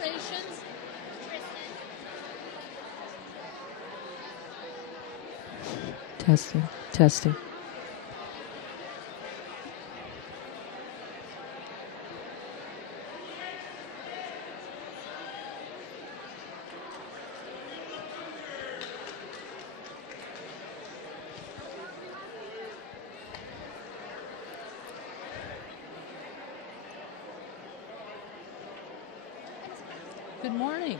Generations. Testing, testing. Good morning.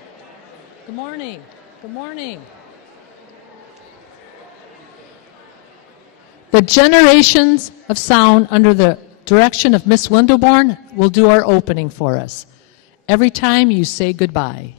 Good morning. Good morning. The Generations of Sound, under the direction of Miss Windleborn, will do our opening for us. Every time you say goodbye.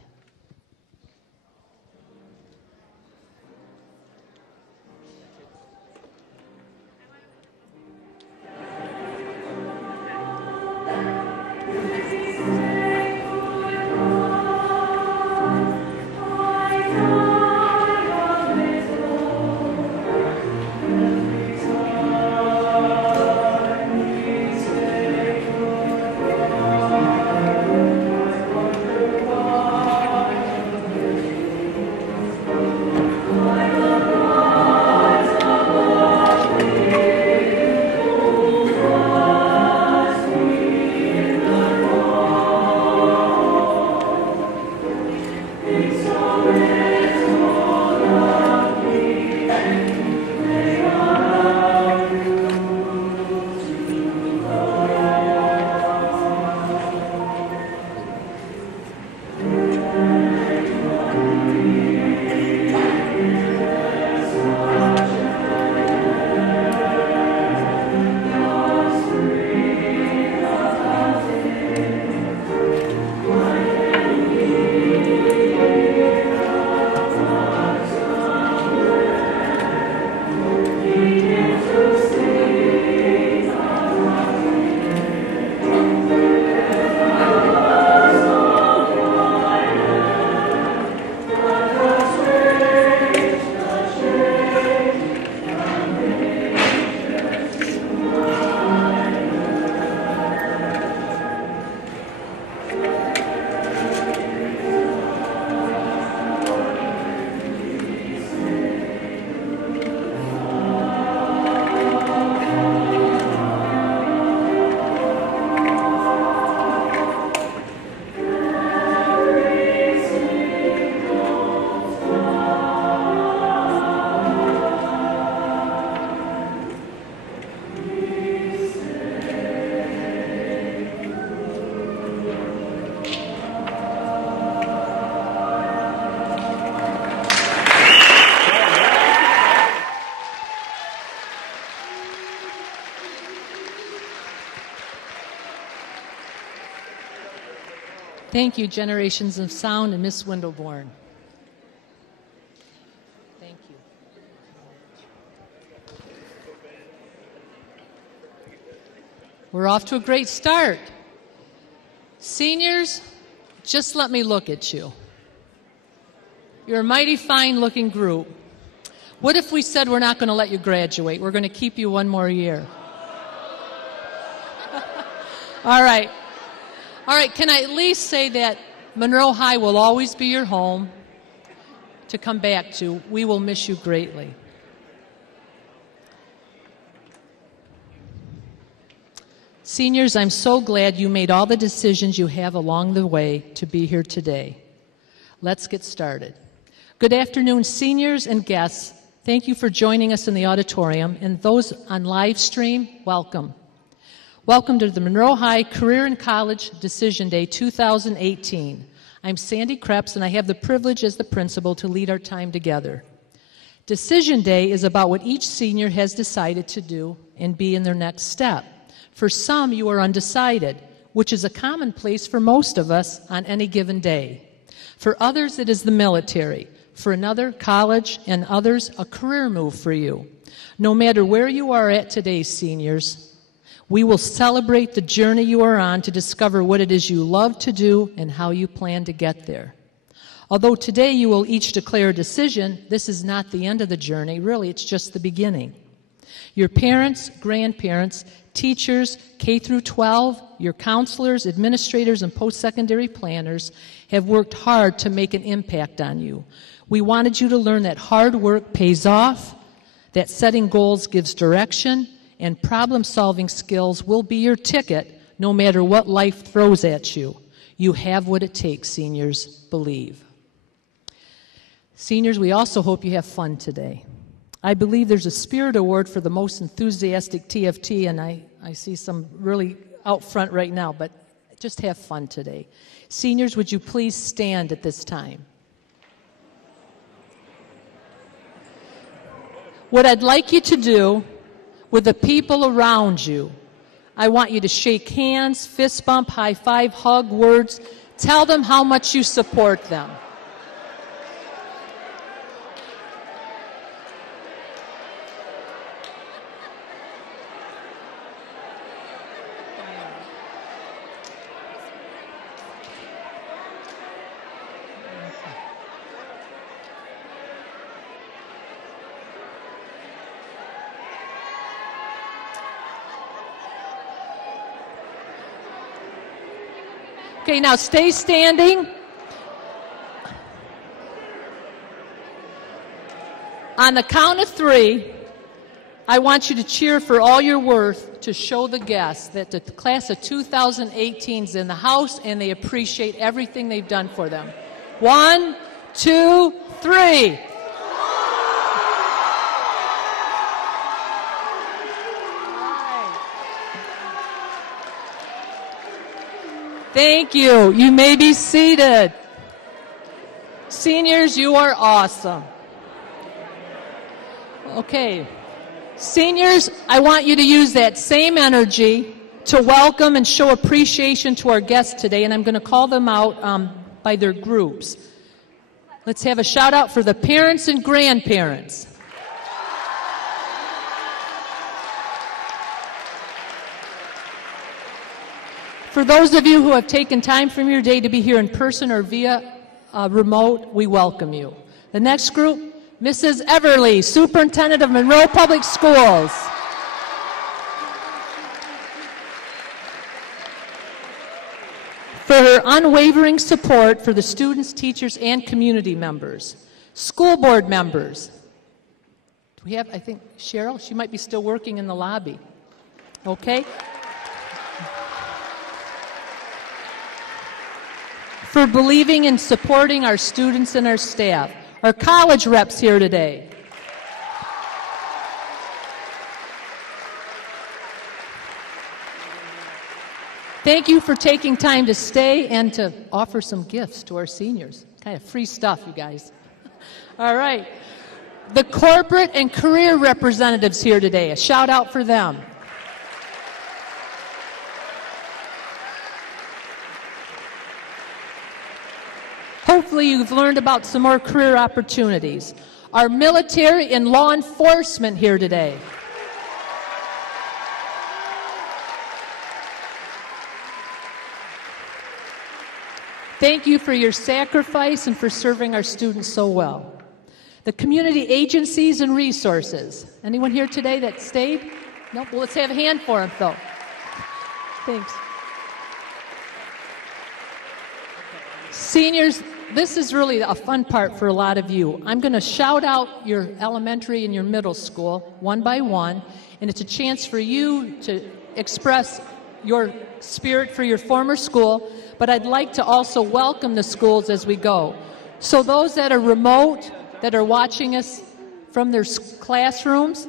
Thank you, Generations of Sound and Miss Windleborn. Thank you. We're off to a great start. Seniors, just let me look at you. You're a mighty fine-looking group. What if we said we're not going to let you graduate? We're going to keep you one more year. All right. All right, can I at least say that Monroe High will always be your home to come back to? We will miss you greatly. Seniors, I'm so glad you made all the decisions you have along the way to be here today. Let's get started. Good afternoon, seniors and guests. Thank you for joining us in the auditorium, and those on live stream, welcome. Welcome to the Monroe High Career and College Decision Day 2018. I'm Sandy Krebs, and I have the privilege as the principal to lead our time together. Decision Day is about what each senior has decided to do and be in their next step. For some, you are undecided, which is a commonplace for most of us on any given day. For others, it is the military. For another, college, and others, a career move for you. No matter where you are at today, seniors, we will celebrate the journey you are on to discover what it is you love to do and how you plan to get there. Although today you will each declare a decision, this is not the end of the journey. Really, it's just the beginning. Your parents, grandparents, teachers, K through 12, your counselors, administrators, and post-secondary planners have worked hard to make an impact on you. We wanted you to learn that hard work pays off, that setting goals gives direction, and problem-solving skills will be your ticket no matter what life throws at you. You have what it takes, seniors, believe. Seniors, we also hope you have fun today. I believe there's a Spirit Award for the most enthusiastic TFT, and I see some really out front right now, but just have fun today. Seniors, would you please stand at this time? What I'd like you to do with the people around you, I want you to shake hands, fist bump, high five, hug, words. Tell them how much you support them. Okay, now stay standing. On the count of 3, I want you to cheer for all you're worth to show the guests that the class of 2018 is in the house and they appreciate everything they've done for them. 1, 2, 3. Thank you. You may be seated. Seniors, you are awesome. Okay. Seniors, I want you to use that same energy to welcome and show appreciation to our guests today, and I'm going to call them out by their groups. Let's have a shout out for the parents and grandparents. For those of you who have taken time from your day to be here in person or via remote, we welcome you. The next group, Mrs. Everly, Superintendent of Monroe Public Schools. For her unwavering support for the students, teachers, and community members. School board members. Do we have, I think, Cheryl? She might be still working in the lobby. Okay. For believing and supporting our students and our staff. Our college reps here today. Thank you for taking time to stay and to offer some gifts to our seniors. Kind of free stuff, you guys. All right. The corporate and career representatives here today. A shout out for them. Hopefully you've learned about some more career opportunities. Our military and law enforcement here today. Thank you for your sacrifice and for serving our students so well. The community agencies and resources. Anyone here today that stayed? Nope. Well, let's have a hand for them, though. Thanks. Seniors, this is really a fun part for a lot of you. I'm going to shout out your elementary and your middle school one by one, and it's a chance for you to express your spirit for your former school, but I'd like to also welcome the schools as we go. So those that are remote, that are watching us from their classrooms,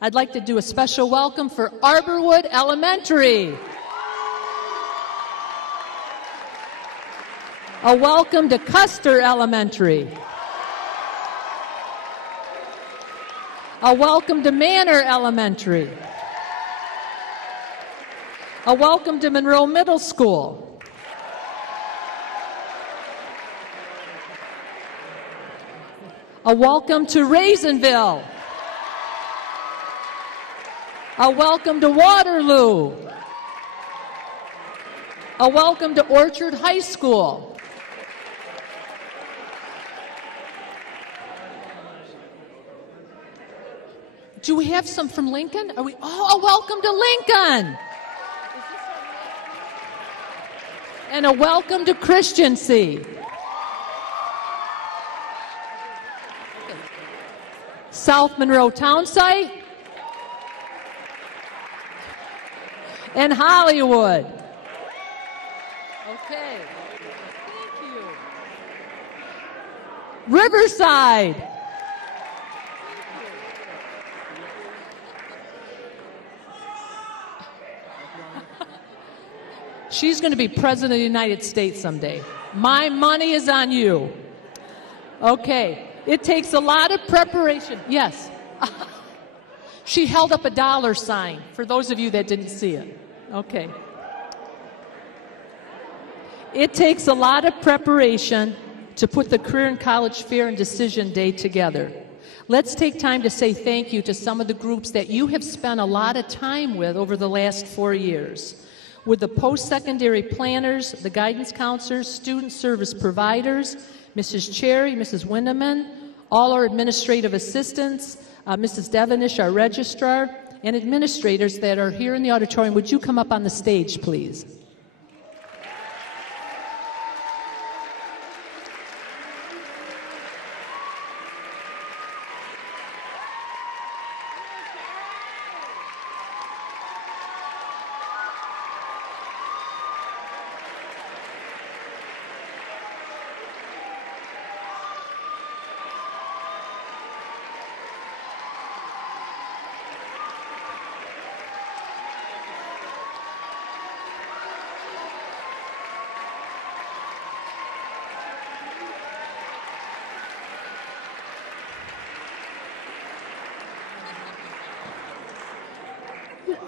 I'd like to do a special welcome for Arborwood Elementary. A welcome to Custer Elementary. A welcome to Manor Elementary. A welcome to Monroe Middle School. A welcome to Raisinville. A welcome to Waterloo. A welcome to Orchard High School. Do we have some from Lincoln? Are we? Oh, welcome to Lincoln. And a welcome to Christiansea. South Monroe Townsite. And Hollywood. Okay. Thank you. Riverside. She's going to be President of the United States someday. My money is on you. Okay. It takes a lot of preparation. Yes. She held up a dollar sign for those of you that didn't see it. Okay. It takes a lot of preparation to put the Career and College Fair and Decision Day together. Let's take time to say thank you to some of the groups that you have spent a lot of time with over the last 4 years. With the post-secondary planners, the guidance counselors, student service providers, Mrs. Cherry, Mrs. Windeman, all our administrative assistants, Mrs. Devonish, our registrar, and administrators that are here in the auditorium. Would you come up on the stage, please?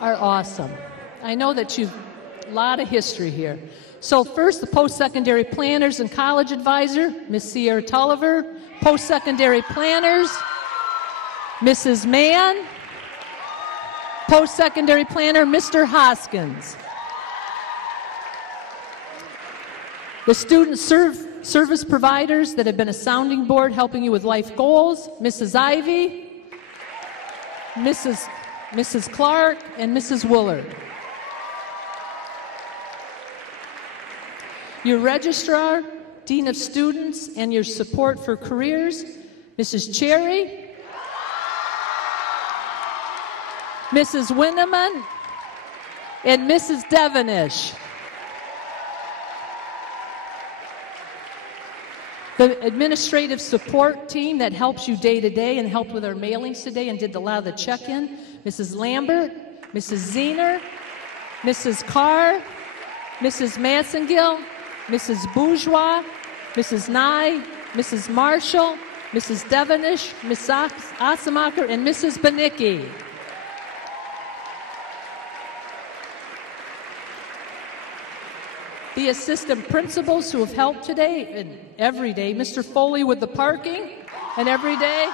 Are awesome. I know that you've a lot of history here. So first, the post-secondary planners and college advisor, Ms. Sierra Tulliver. Post-secondary planners, Mrs. Mann. Post-secondary planner, Mr. Hoskins. The student service providers that have been a sounding board helping you with life goals, Mrs. Ivy, Mrs. Clark, and Mrs. Willard. Your registrar, dean of students, and your support for careers, Mrs. Cherry, Mrs. Windeman, and Mrs. Devonish. The administrative support team that helps you day to day and helped with our mailings today and did a lot of the check-in, Mrs. Lambert, Mrs. Zener, Mrs. Carr, Mrs. Massengill, Mrs. Bourgeois, Mrs. Nye, Mrs. Marshall, Mrs. Devonish, Mrs. Asemacher, and Mrs. Banicki. The assistant principals who have helped today and every day, Mr. Foley with the parking and every day.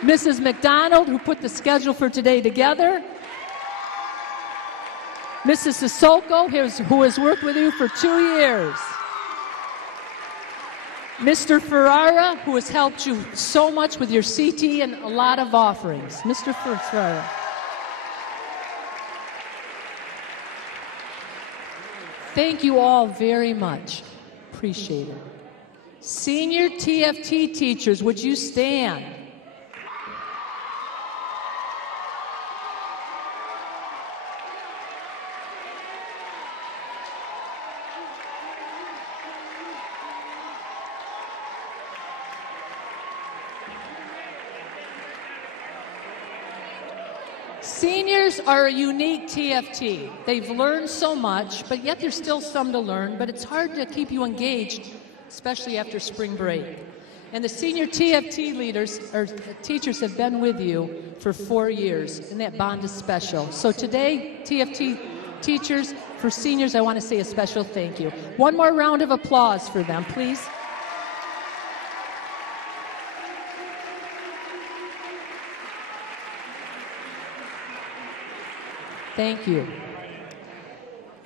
Mrs. McDonald, who put the schedule for today together. Mrs. Sissoko, who has worked with you for 2 years. Mr. Ferrara, who has helped you so much with your CT and a lot of offerings. Mr. Ferrara. Thank you all very much. Appreciate it. Senior TFT teachers, would you stand? Seniors are a unique TFT. They've learned so much, but yet there's still some to learn, but it's hard to keep you engaged, especially after spring break. And the senior TFT leaders or teachers have been with you for 4 years, and that bond is special. So today, TFT teachers, for seniors, I want to say a special thank you. One more round of applause for them, please. Thank you.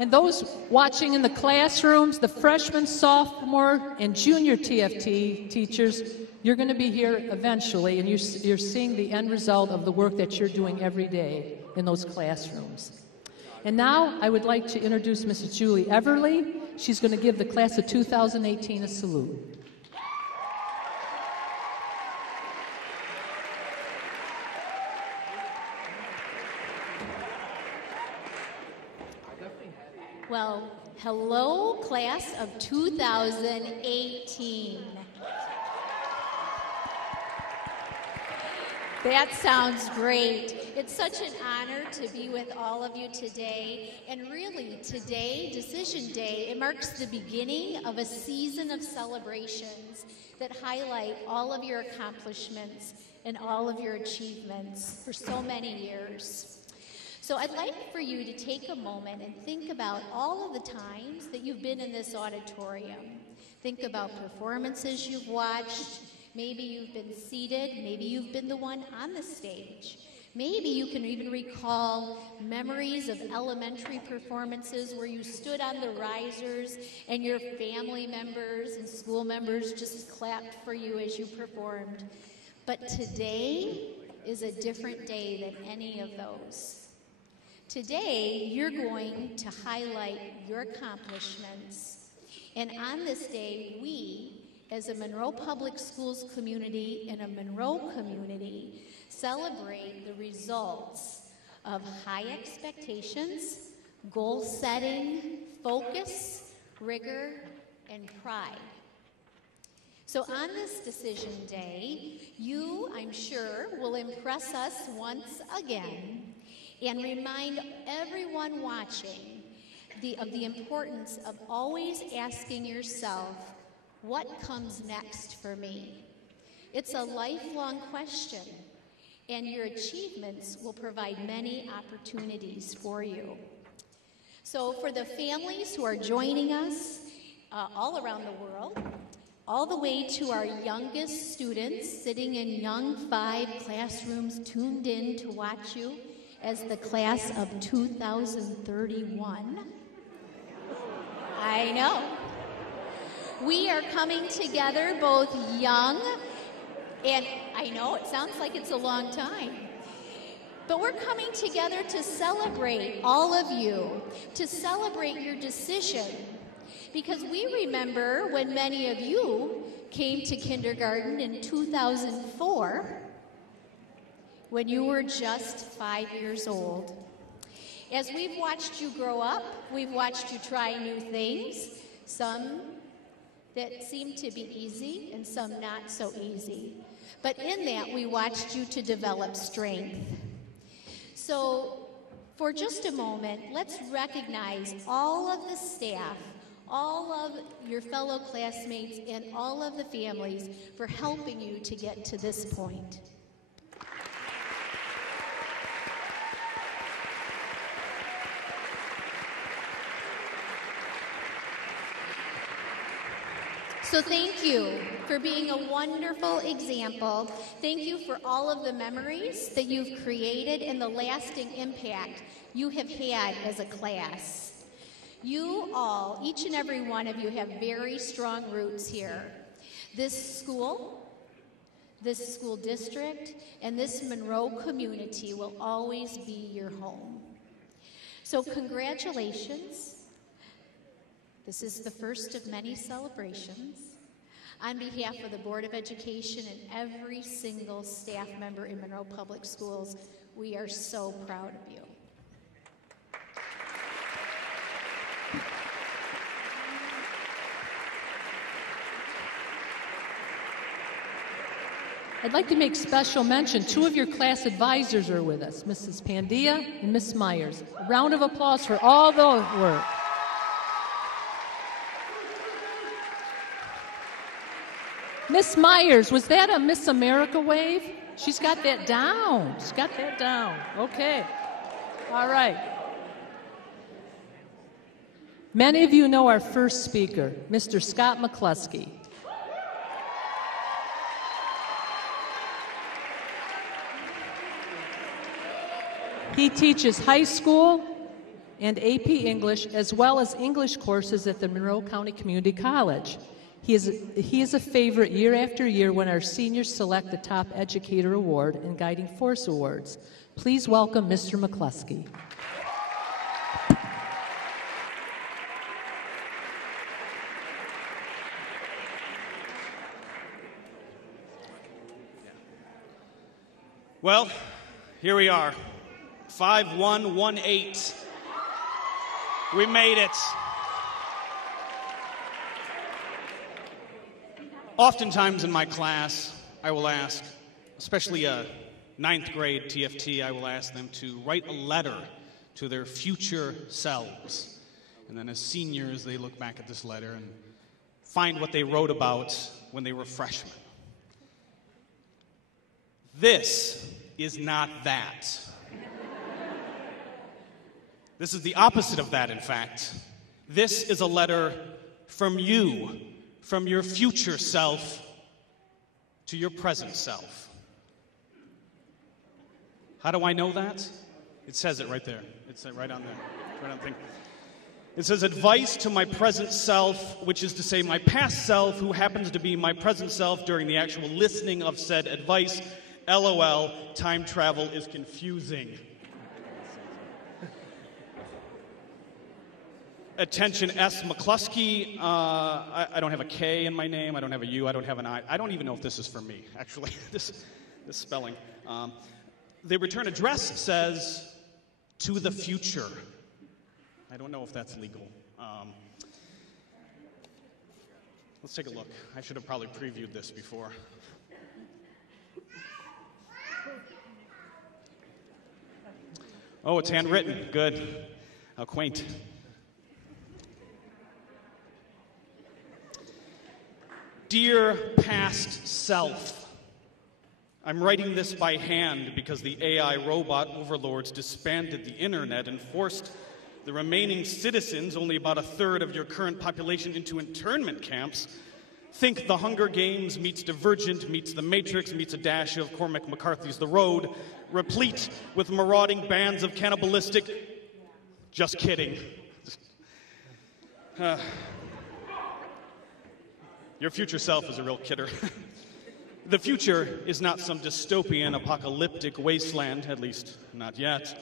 And those watching in the classrooms, the freshman, sophomore, and junior TFT teachers, you're going to be here eventually, and you're seeing the end result of the work that you're doing every day in those classrooms. And now I would like to introduce Mrs. Julie Everly. She's going to give the class of 2018 a salute. Well, hello, class of 2018. That sounds great. It's such an honor to be with all of you today. And really, today, Decision Day, it marks the beginning of a season of celebrations that highlight all of your accomplishments and all of your achievements for so many years. So I'd like for you to take a moment and think about all of the times that you've been in this auditorium. Think about performances you've watched. Maybe you've been seated. Maybe you've been the one on the stage. Maybe you can even recall memories of elementary performances where you stood on the risers and your family members and school members just clapped for you as you performed. But today is a different day than any of those. Today, you're going to highlight your accomplishments. And on this day, we, as a Monroe Public Schools community and a Monroe community, celebrate the results of high expectations, goal setting, focus, rigor, and pride. So on this Decision Day, you, I'm sure, will impress us once again and remind everyone watching of the importance of always asking yourself, what comes next for me? It's a lifelong question, and your achievements will provide many opportunities for you. So for the families who are joining us all around the world, all the way to our youngest students sitting in Young 5 classrooms tuned in to watch you as the class of 2031. I know. We are coming together both young and I know it sounds like it's a long time, but we're coming together to celebrate all of you, to celebrate your decision, because we remember when many of you came to kindergarten in 2004 when you were just 5 years old. As we've watched you grow up, we've watched you try new things, some that seem to be easy and some not so easy. But in that, we watched you to develop strength. So for just a moment, let's recognize all of the staff, all of your fellow classmates, and all of the families for helping you to get to this point. So thank you for being a wonderful example. Thank you for all of the memories that you've created and the lasting impact you have had as a class. You all, each and every one of you, have very strong roots here. This school district, and this Monroe community will always be your home. So congratulations. This is the first of many celebrations. On behalf of the Board of Education and every single staff member in Monroe Public Schools, we are so proud of you. I'd like to make special mention, 2 of your class advisors are with us, Mrs. Pandia and Miss Meyers. A round of applause for all the work. Miss Meyers, was that a Miss America wave? She's got that down. She's got that down. Okay. All right. Many of you know our first speaker, Mr. Scott McCloskey. He teaches high school and AP English, as well as English courses at the Monroe County Community College. He is a favorite year after year when our seniors select the Top Educator Award and Guiding Force Awards. Please welcome Mr. McCloskey. Well, here we are, 5118. We made it. Oftentimes in my class, I will ask, especially a 9th grade TFT, I will ask them to write a letter to their future selves. And then as seniors, they look back at this letter and find what they wrote about when they were freshmen. This is not that. This is the opposite of that, in fact. This is a letter from you, from your future self to your present self. How do I know that? It says it right there. It's right on there. Right on the thing. It says, advice to my present self, which is to say my past self, who happens to be my present self during the actual listening of said advice. LOL, time travel is confusing. Attention S. McCloskey. I don't have a K in my name. I don't have a U. I don't have an I. I don't even know if this is for me, actually, this spelling. The return address says, to the future. I don't know if that's legal. Let's take a look. I should have probably previewed this before. Oh, it's handwritten. Good. How quaint. Dear past self, I'm writing this by hand because the AI robot overlords disbanded the internet and forced the remaining citizens, only about a third of your current population, into internment camps. Think The Hunger Games meets Divergent meets The Matrix meets a dash of Cormac McCarthy's The Road, replete with marauding bands of cannibalistic... Just kidding. Your future self is a real kidder. The future is not some dystopian apocalyptic wasteland, at least not yet.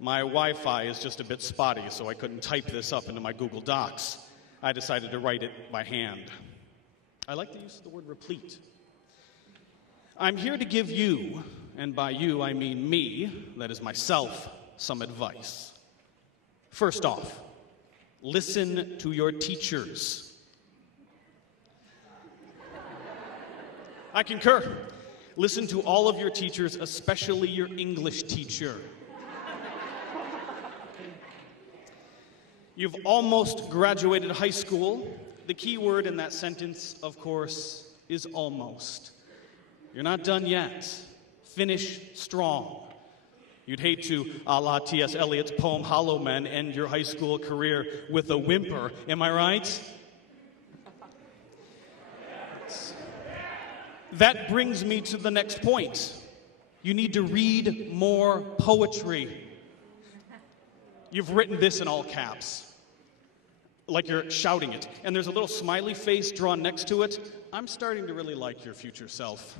My Wi-Fi is just a bit spotty, so I couldn't type this up into my Google Docs. I decided to write it by hand. I like the use of the word replete. I'm here to give you, and by you I mean me, that is myself, some advice. First off, listen to your teachers. I concur. Listen to all of your teachers, especially your English teacher. You've almost graduated high school. The key word in that sentence, of course, is almost. You're not done yet. Finish strong. You'd hate to, a la T.S. Eliot's poem Hollow Men, end your high school career with a whimper. Am I right? That brings me to the next point. You need to read more poetry. You've written this in all caps, like you're shouting it. And there's a little smiley face drawn next to it. I'm starting to really like your future self.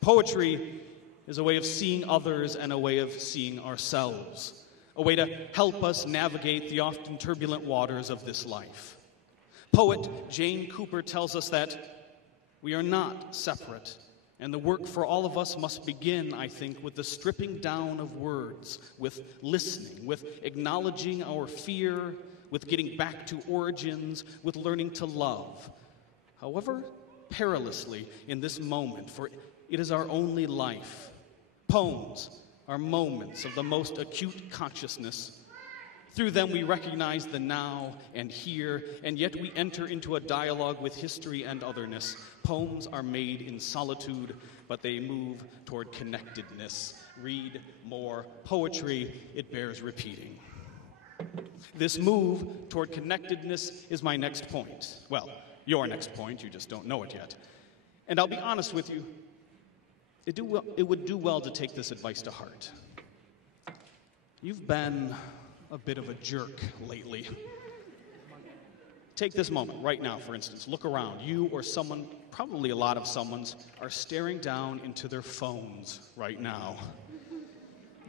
Poetry is a way of seeing others and a way of seeing ourselves, a way to help us navigate the often turbulent waters of this life. Poet Jane Cooper tells us that we are not separate, and the work for all of us must begin, I think, with the stripping down of words, with listening, with acknowledging our fear, with getting back to origins, with learning to love. However perilously in this moment, for it is our only life. Poems are moments of the most acute consciousness. Through them we recognize the now and here, and yet we enter into a dialogue with history and otherness. Poems are made in solitude, but they move toward connectedness. Read more poetry, it bears repeating. This move toward connectedness is my next point. Well, your next point, you just don't know it yet. And I'll be honest with you, it would do well to take this advice to heart. You've been a bit of a jerk lately. Take this moment right now, for instance. Look around. You or someone, probably a lot of someone's, are staring down into their phones right now.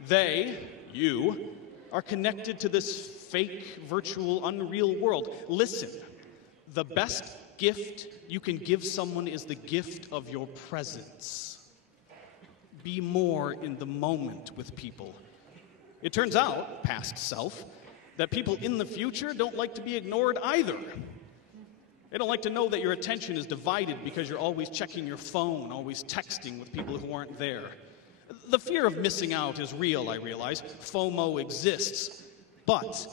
They, you, are connected to this fake, virtual, unreal world. Listen, the best gift you can give someone is the gift of your presence. Be more in the moment with people. It turns out, past self, that people in the future don't like to be ignored either. They don't like to know that your attention is divided because you're always checking your phone, always texting with people who aren't there. The fear of missing out is real, I realize. FOMO exists. But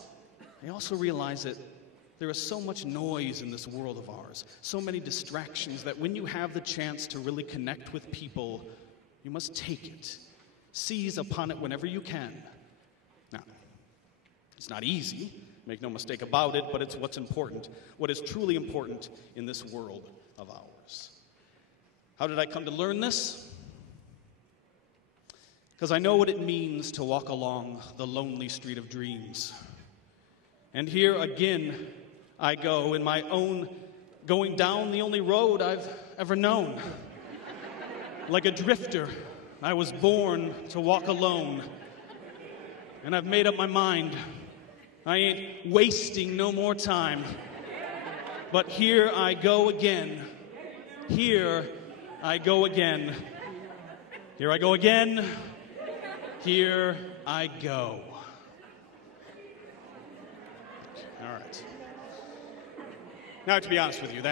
I also realize that there is so much noise in this world of ours, so many distractions, that when you have the chance to really connect with people, you must take it. Seize upon it whenever you can. Now, it's not easy, make no mistake about it, but it's what's important, what is truly important in this world of ours. How did I come to learn this? Because I know what it means to walk along the lonely street of dreams. And here again I go in my own, going down the only road I've ever known. Like a drifter, I was born to walk alone. And I've made up my mind. I ain't wasting no more time. But here I go again. Here I go again. Here I go again. Here I go. All right. Now, to be honest with you,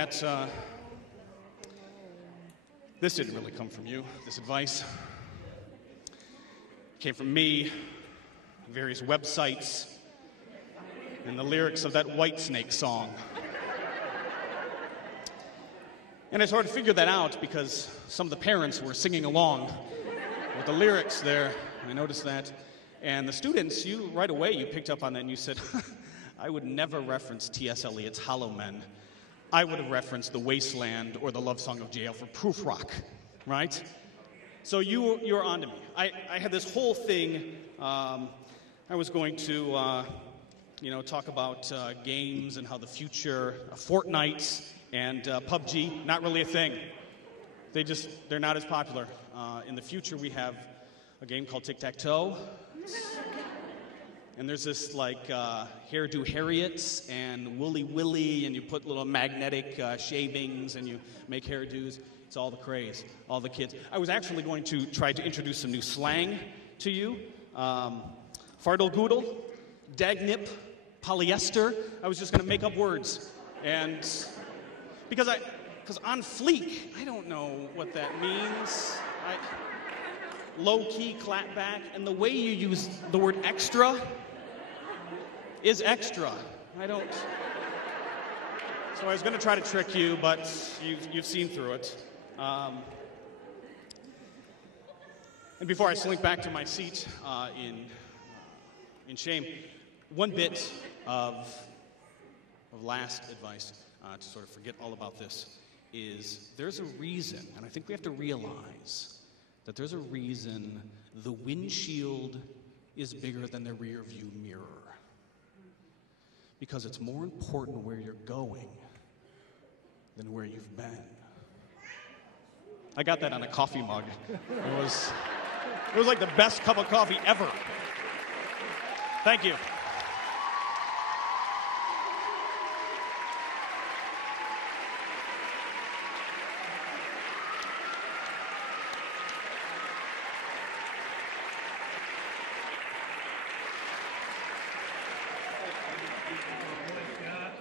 this didn't really come from you, this advice. It came from me, various websites, and the lyrics of that Whitesnake song. And I sort of figured that out because some of the parents were singing along with the lyrics there. I noticed that. And the students, you right away, you picked up on that and you said, I would never reference T.S. Eliot's Hollow Men. I would have referenced The Wasteland or the love song of J. Alfred Prufrock, right? So you're onto me. I had this whole thing. I was going to, talk about games and how the future, Fortnite and PUBG, not really a thing. They're not as popular. In the future, we have a game called Tic-Tac-Toe. And there's this like hairdo Harriets and Wooly Willy, and you put little magnetic shavings and you make hairdos. It's all the craze, all the kids. I was actually going to try to introduce some new slang to you. Fartle-goodle, dagnip, polyester. I was just going to make up words. And because on fleek, I don't know what that means. Low-key, clapback, and the way you use the word extra is extra. So I was going to try to trick you, but you've seen through it. And before I slink back to my seat in shame, one bit of last advice to sort of forget all about this is there's a reason, and I think we have to realize that there's a reason the windshield is bigger than the rear view mirror. Because it's more important where you're going than where you've been. I got that on a coffee mug. It was like the best cup of coffee ever. Thank you.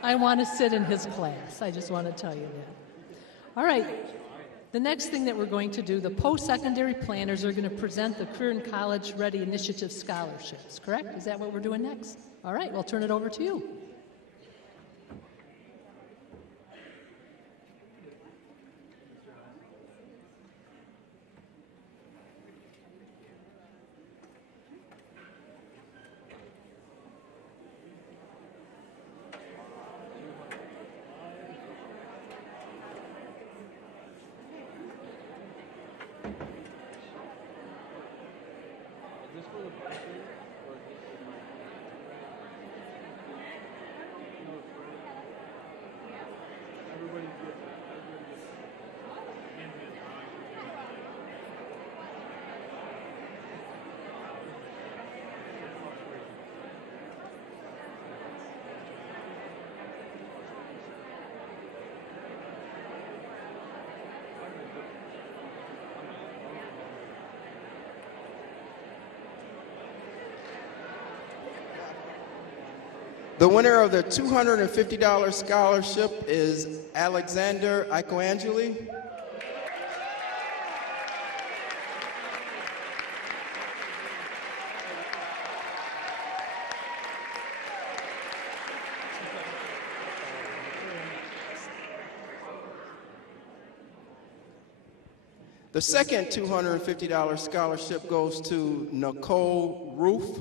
I want to sit in his class. I just want to tell you that. All right. The next thing that we're going to do, the post-secondary planners are going to present the Career and College Ready Initiative scholarships, correct? Is that what we're doing next? All right, we'll turn it over to you. The winner of the $250 scholarship is Alexander Ikoangeli. The second $250 scholarship goes to Nicole Roof.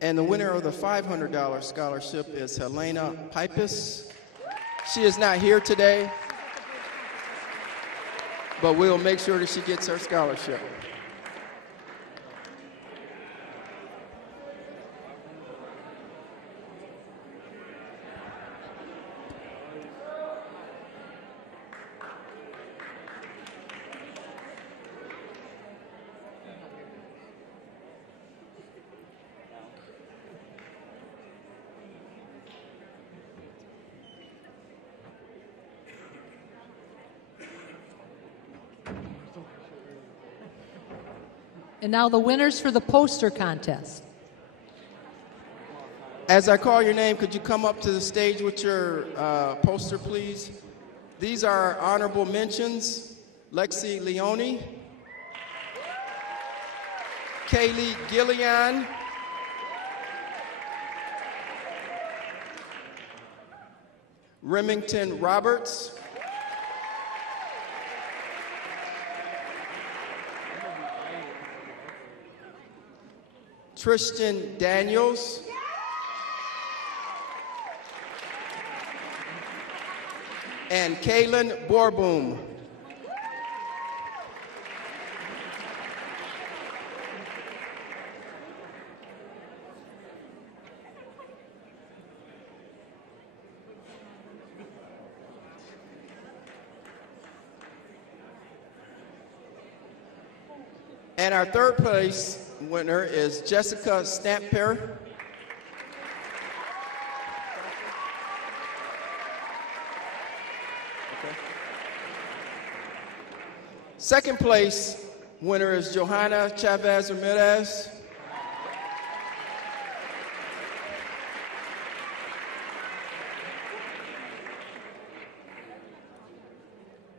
And the winner of the $500 scholarship is Helena Pipus. She is not here today, but we'll make sure that she gets her scholarship. And now the winners for the poster contest. As I call your name, could you come up to the stage with your poster, please? These are honorable mentions: Lexi Leone, Kaylee Gillian, Remington Roberts, Tristan Daniels, and Kaylin Borboom. And our third place winner is Jessica Stamper. Okay. Second place winner is Johanna Chavez Ramirez.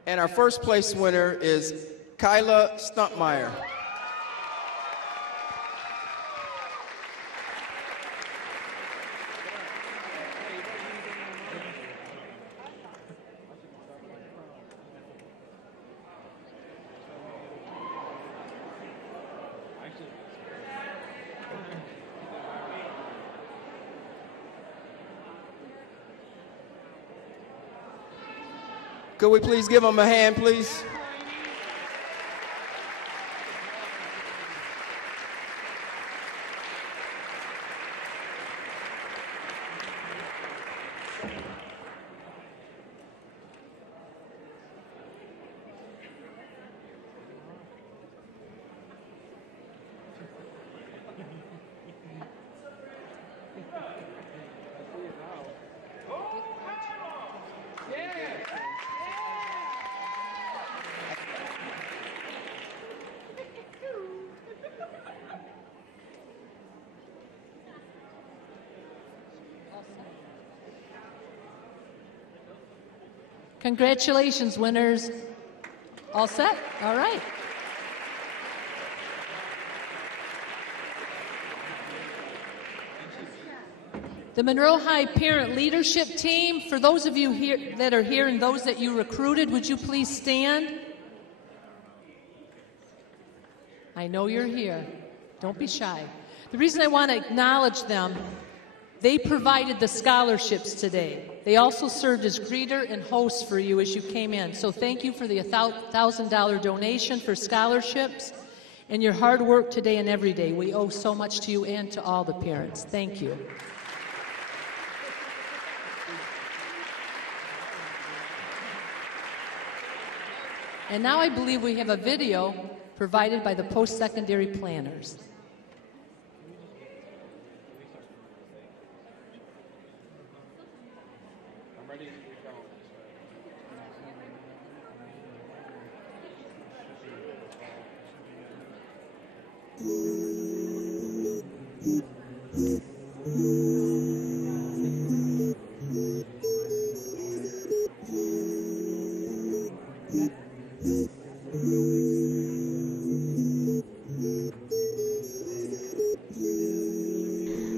And our first place winner is Kyla Stumpmeyer. Could we please give them a hand, please? Congratulations, winners. All set? All right. The Monroe High Parent Leadership Team, for those of you here that are here and those that you recruited, would you please stand? I know you're here. Don't be shy. The reason I want to acknowledge them, they provided the scholarships today. They also served as greeter and host for you as you came in. So thank you for the $1,000 donation for scholarships and your hard work today and every day. We owe so much to you and to all the parents. Thank you. And now I believe we have a video provided by the post-secondary planners.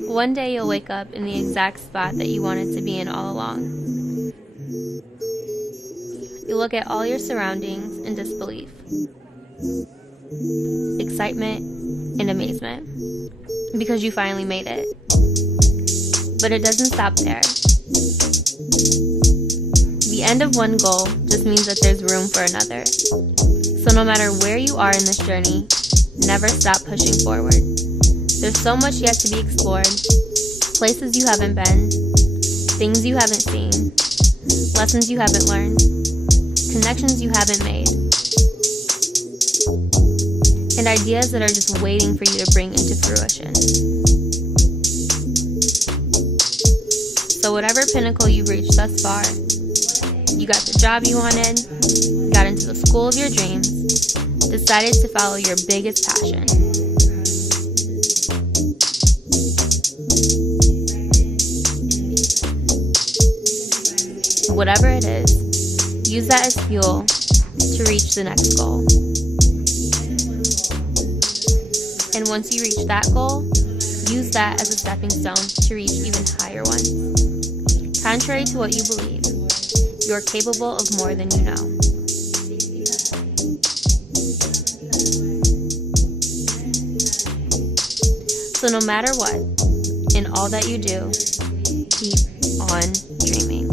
One day you'll wake up in the exact spot that you wanted to be in all along. You'll look at all your surroundings in disbelief, excitement, and amazement, because you finally made it. But it doesn't stop there. The end of one goal just means that there's room for another. So no matter where you are in this journey, never stop pushing forward. There's so much yet to be explored, places you haven't been, things you haven't seen, lessons you haven't learned, connections you haven't made, and ideas that are just waiting for you to bring into fruition. So whatever pinnacle you've reached thus far, you got the job you wanted, got into the school of your dreams, decided to follow your biggest passion. Whatever it is, use that as fuel to reach the next goal. And once you reach that goal, use that as a stepping stone to reach even higher ones. Contrary to what you believe, you are capable of more than you know. So no matter what, in all that you do, keep on dreaming.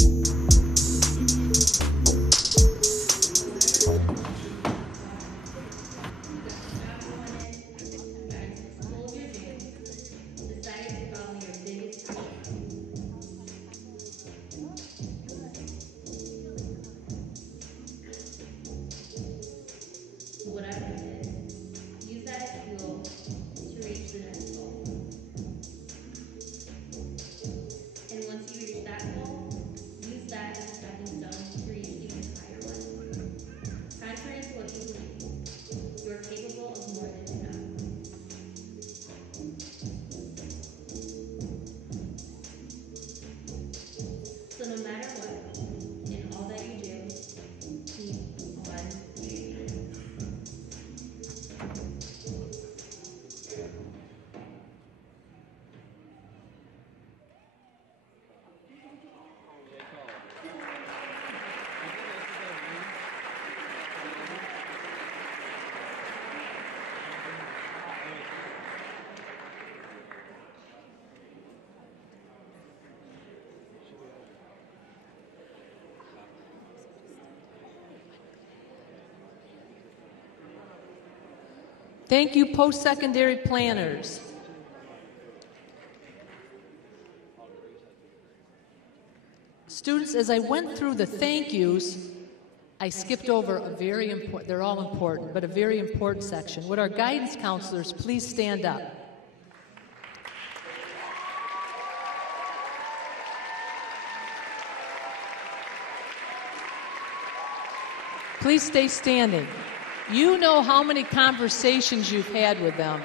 Thank you, post-secondary planners. Students, as I went through the thank yous, I skipped over a very important, they're all important, but a very important section. Would our guidance counselors please stand up? Please stay standing. You know how many conversations you've had with them,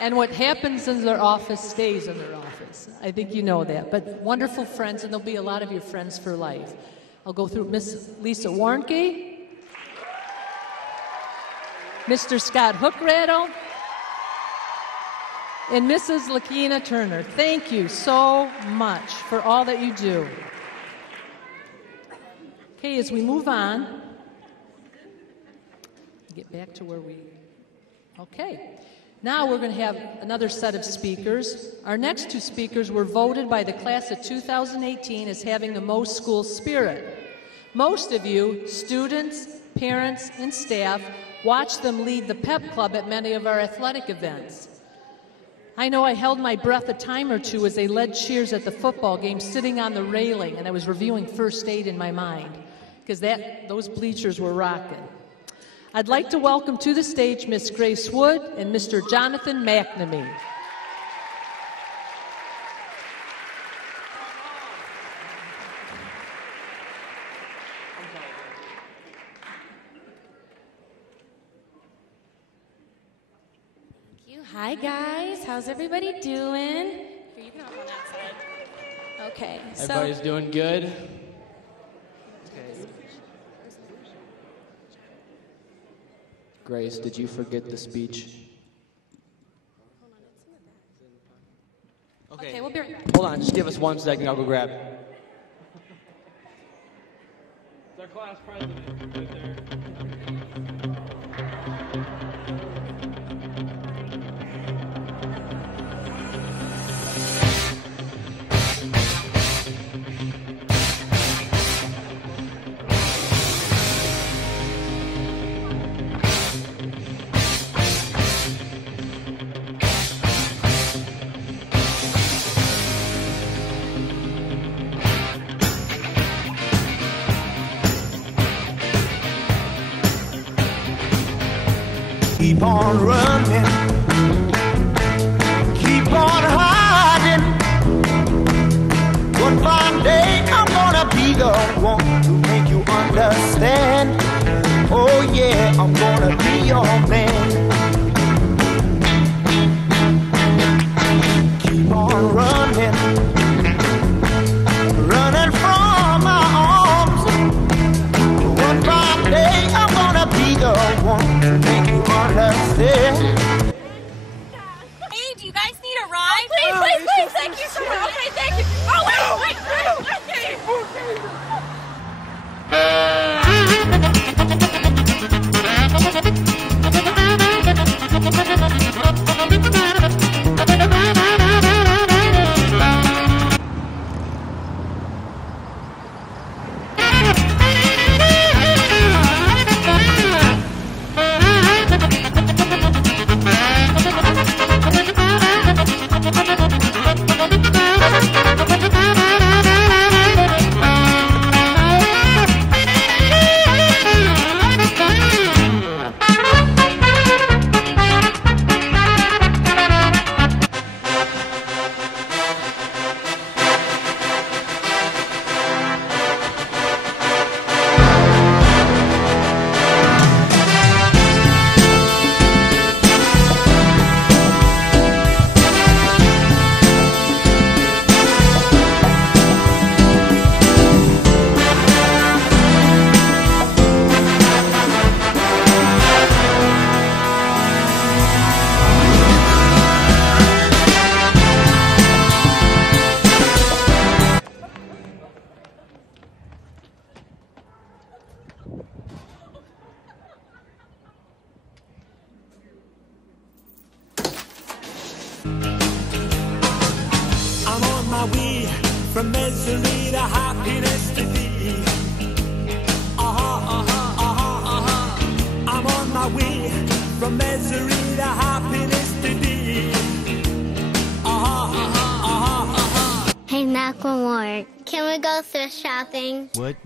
and what happens in their office stays in their office. I think you know that, but wonderful friends, and there'll be a lot of your friends for life. I'll go through Miss Lisa Warnke, Mr. Scott Hookrattle, and Mrs. Lakina Turner. Thank you so much for all that you do. Okay, as we move on, get back to where we, okay. Now we're going to have another set of speakers. Our next two speakers were voted by the class of 2018 as having the most school spirit. Most of you, students, parents, and staff, watched them lead the pep club at many of our athletic events. I know I held my breath a time or two as they led cheers at the football game sitting on the railing, and I was reviewing first aid in my mind, because those bleachers were rocking. I'd like to welcome to the stage Miss Grace Wood and Mr. Jonathan McNamee. Hi guys, how's everybody doing? Here, you can hop on that side. Okay, so everybody's doing good. Grace, did you forget the speech? Okay, we'll be right back. Hold on, just give us 1 second, I'll go grab it. It's our class president right there. Keep on running, keep on hiding. One fine day I'm gonna be the one to make you understand. Oh yeah, I'm gonna be your man. Keep on running, running from my arms. One fine day I'm gonna be the one to make you understand. Hey, do you guys need a ride? Oh, please, thank you so much. Okay, thank you. Oh, wait, from misery to happiness to thee. I'm on my way from misery to happiness to thee. Hey, Macklemore, can we go thrift shopping? What?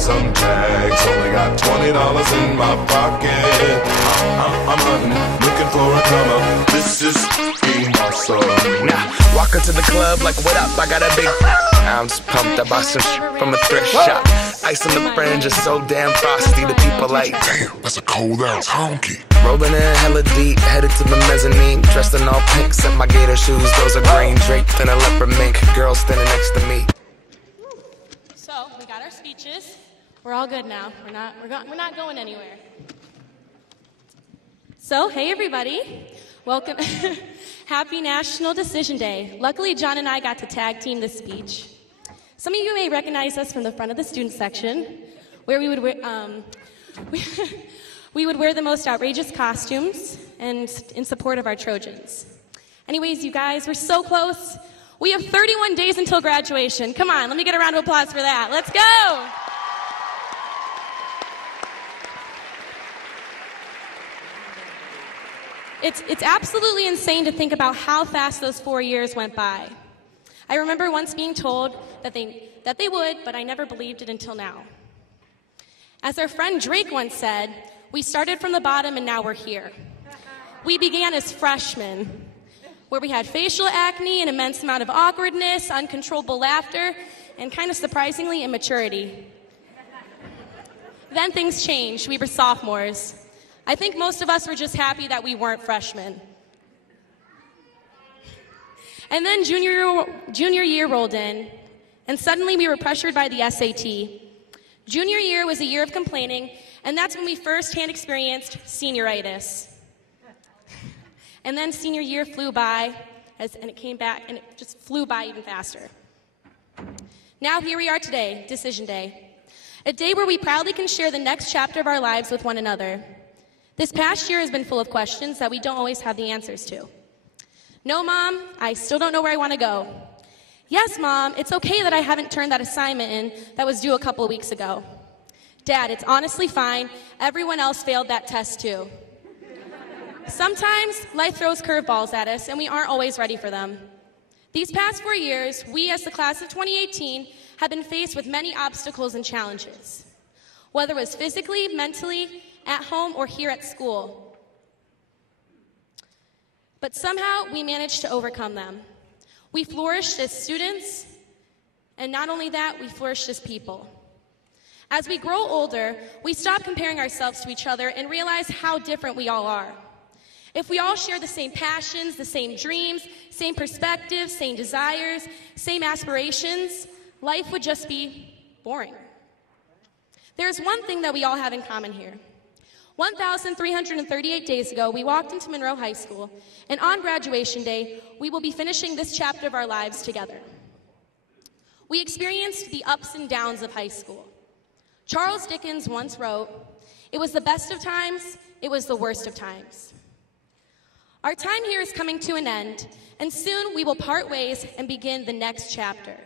Some tags, only got $20 in my pocket. I'm hunting, looking for a come up. This is being awesome. Now, walk into the club like, what up? I got a big. I'm just pumped. I bought some from a thrift shop. Ice on the fringe is so damn frosty. The people like, damn, that's a cold ass honky. Rolling in hella deep, headed to the mezzanine. Dressed in all pink, set my gator shoes. Those are green, draped in a leopard mink. Girl standing next to me. this. We're all good now. We're not going anywhere. So, hey everybody. Welcome. Happy National Decision Day. Luckily, John and I got to tag team this speech. Some of you may recognize us from the front of the student section, where we would wear the most outrageous costumes and in support of our Trojans. Anyways, you guys, we're so close. We have 31 days until graduation. Come on, let me get a round of applause for that. Let's go! It's absolutely insane to think about how fast those 4 years went by. I remember once being told that they would, but I never believed it until now. As our friend Drake once said, we started from the bottom and now we're here. We began as freshmen, where we had facial acne, an immense amount of awkwardness, uncontrollable laughter, and kind of surprisingly, immaturity. Then things changed. We were sophomores. I think most of us were just happy that we weren't freshmen. And then junior year rolled in, and suddenly we were pressured by the SAT. Junior year was a year of complaining, and that's when we firsthand experienced senioritis. And then senior year flew by, and it came back, and it just flew by even faster. Now here we are today, Decision Day. A day where we proudly can share the next chapter of our lives with one another. This past year has been full of questions that we don't always have the answers to. No, Mom, I still don't know where I want to go. Yes, Mom, it's okay that I haven't turned that assignment in that was due a couple of weeks ago. Dad, it's honestly fine. Everyone else failed that test too. Sometimes life throws curveballs at us and we aren't always ready for them. These past 4 years, we as the class of 2018 have been faced with many obstacles and challenges, whether it was physically, mentally, at home, or here at school. But somehow we managed to overcome them. We flourished as students, and not only that, we flourished as people. As we grow older, we stop comparing ourselves to each other and realize how different we all are. If we all share the same passions, the same dreams, same perspectives, same desires, same aspirations, life would just be boring. There's one thing that we all have in common here. 1,338 days ago, we walked into Monroe High School, and on graduation day, we will be finishing this chapter of our lives together. We experienced the ups and downs of high school. Charles Dickens once wrote, "It was the best of times, it was the worst of times." Our time here is coming to an end, and soon we will part ways and begin the next chapter.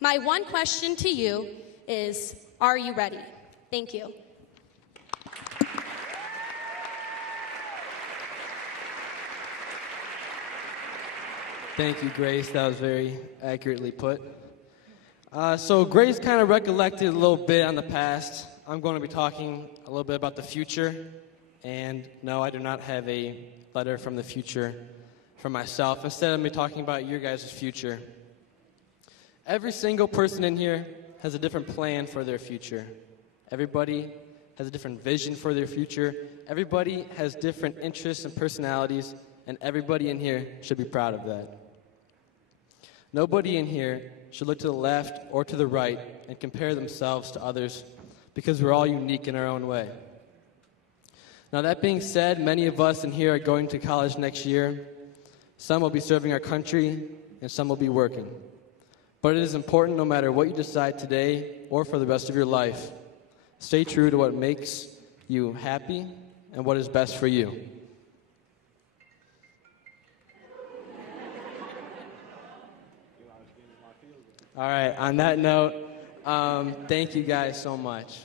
My one question to you is, are you ready? Thank you. Thank you, Grace. That was very accurately put. So Grace kind of recollected a little bit on the past. I'm going to be talking a little bit about the future. And no, I do not have a letter from the future for myself. Instead, I'm going to be talking about your guys' future. Every single person in here has a different plan for their future. Everybody has a different vision for their future. Everybody has different interests and personalities, and everybody in here should be proud of that. Nobody in here should look to the left or to the right and compare themselves to others, because we're all unique in our own way. Now, that being said, many of us in here are going to college next year. Some will be serving our country, and some will be working. But it is important, no matter what you decide today or for the rest of your life, stay true to what makes you happy and what is best for you. All right, on that note, thank you guys so much.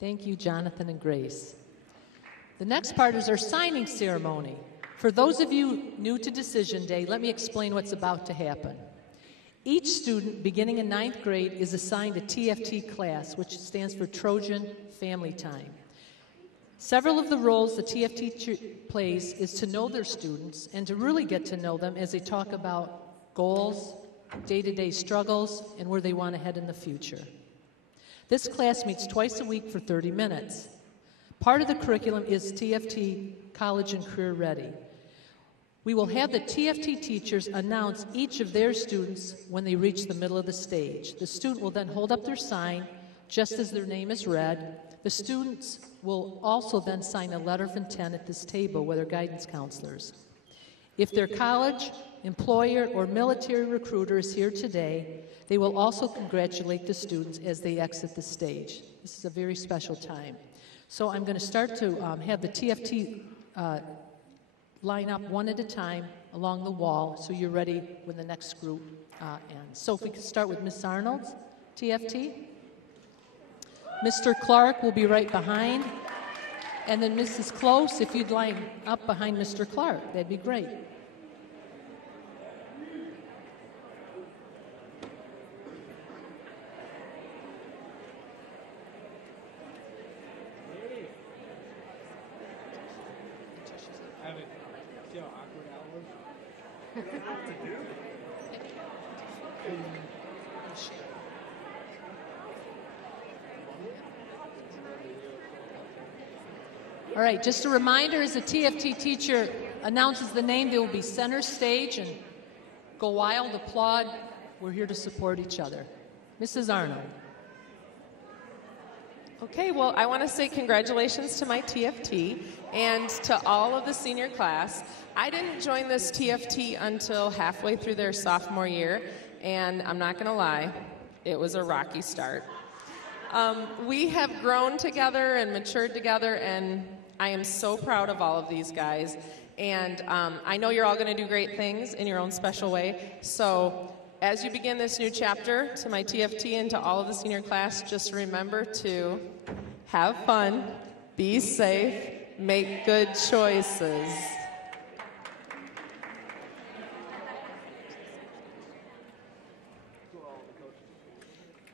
Thank you, Jonathan and Grace. The next part is our signing ceremony. For those of you new to Decision Day, let me explain what's about to happen. Each student, beginning in 9th grade, is assigned a TFT class, which stands for Trojan Family Time. Several of the roles the TFT plays is to know their students and to really get to know them as they talk about goals, day-to-day struggles, and where they want to head in the future. This class meets twice a week for 30 minutes. Part of the curriculum is TFT College and Career Ready. We will have the TFT teachers announce each of their students when they reach the middle of the stage. The student will then hold up their sign just as their name is read. The students will also then sign a letter of intent at this table with their guidance counselors. If their college, employer, or military recruiter is here today, they will also congratulate the students as they exit the stage. This is a very special time. So I'm going to start to have the TFT line up one at a time along the wall so you're ready when the next group ends. So if we could start with Miss Arnold's TFT. Mr. Clark will be right behind. And then Mrs. Close, if you'd line up behind Mr. Clark, that'd be great. All right, just a reminder, as the TFT teacher announces the name, they will be center stage and go wild, applaud. We're here to support each other. Mrs. Arnold. Okay, well, I want to say congratulations to my TFT and to all of the senior class. I didn't join this TFT until halfway through their sophomore year, and I'm not going to lie, it was a rocky start. We have grown together and matured together, and I am so proud of all of these guys. And I know you're all going to do great things in your own special way. So as you begin this new chapter, to my TFT and to all of the senior class, just remember to have fun, be safe, make good choices.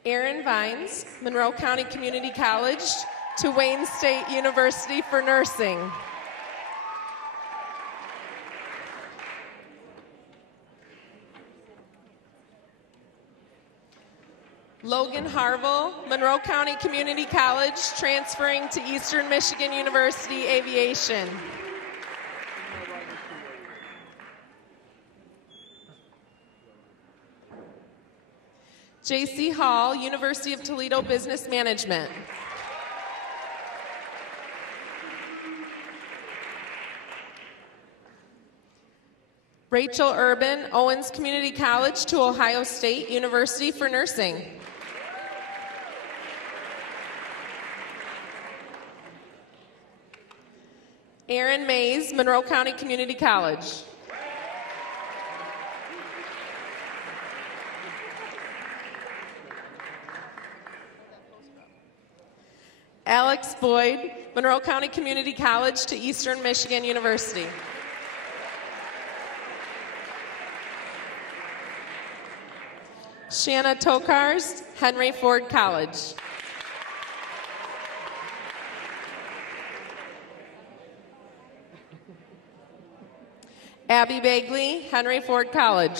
Erin Vines, Monroe County Community College to Wayne State University for nursing. Logan Harville, Monroe County Community College, transferring to Eastern Michigan University Aviation. J.C. Hall, University of Toledo Business Management. Rachel Urban, Owens Community College to Ohio State University for nursing. Aaron Mays, Monroe County Community College. Alex Boyd, Monroe County Community College to Eastern Michigan University. Shanna Tokars, Henry Ford College. Abby Bagley, Henry Ford College.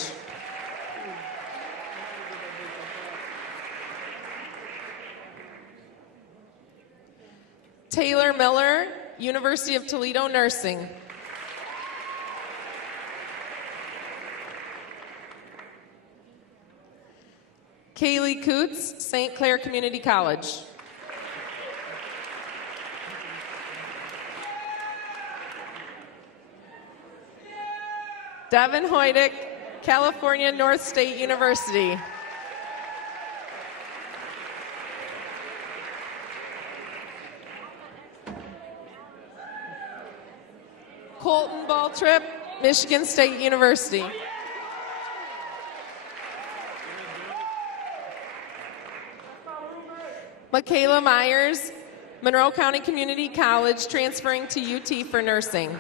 Taylor Miller, University of Toledo Nursing. Kaylee Coots, St. Clair Community College. Devin Hoydick, California North State University. Colton Baltrip, Michigan State University. Michaela Myers, Monroe County Community College, transferring to UT for nursing.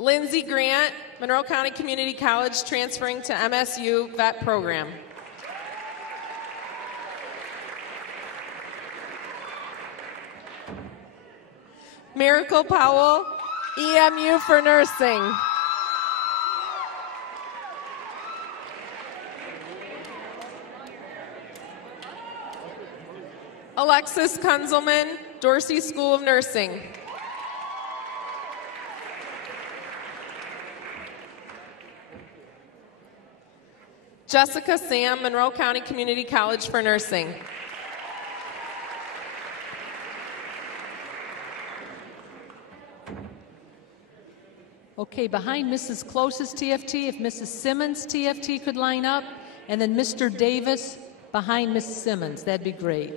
Lindsay Grant, Monroe County Community College, transferring to MSU vet program. Miracle Powell, EMU for nursing. Alexis Kunzelman, Dorsey School of Nursing. Jessica Sam, Monroe County Community College for Nursing. Okay, behind Mrs. Close's TFT, if Mrs. Simmons' TFT could line up, and then Mr. Davis behind Mrs. Simmons, that'd be great.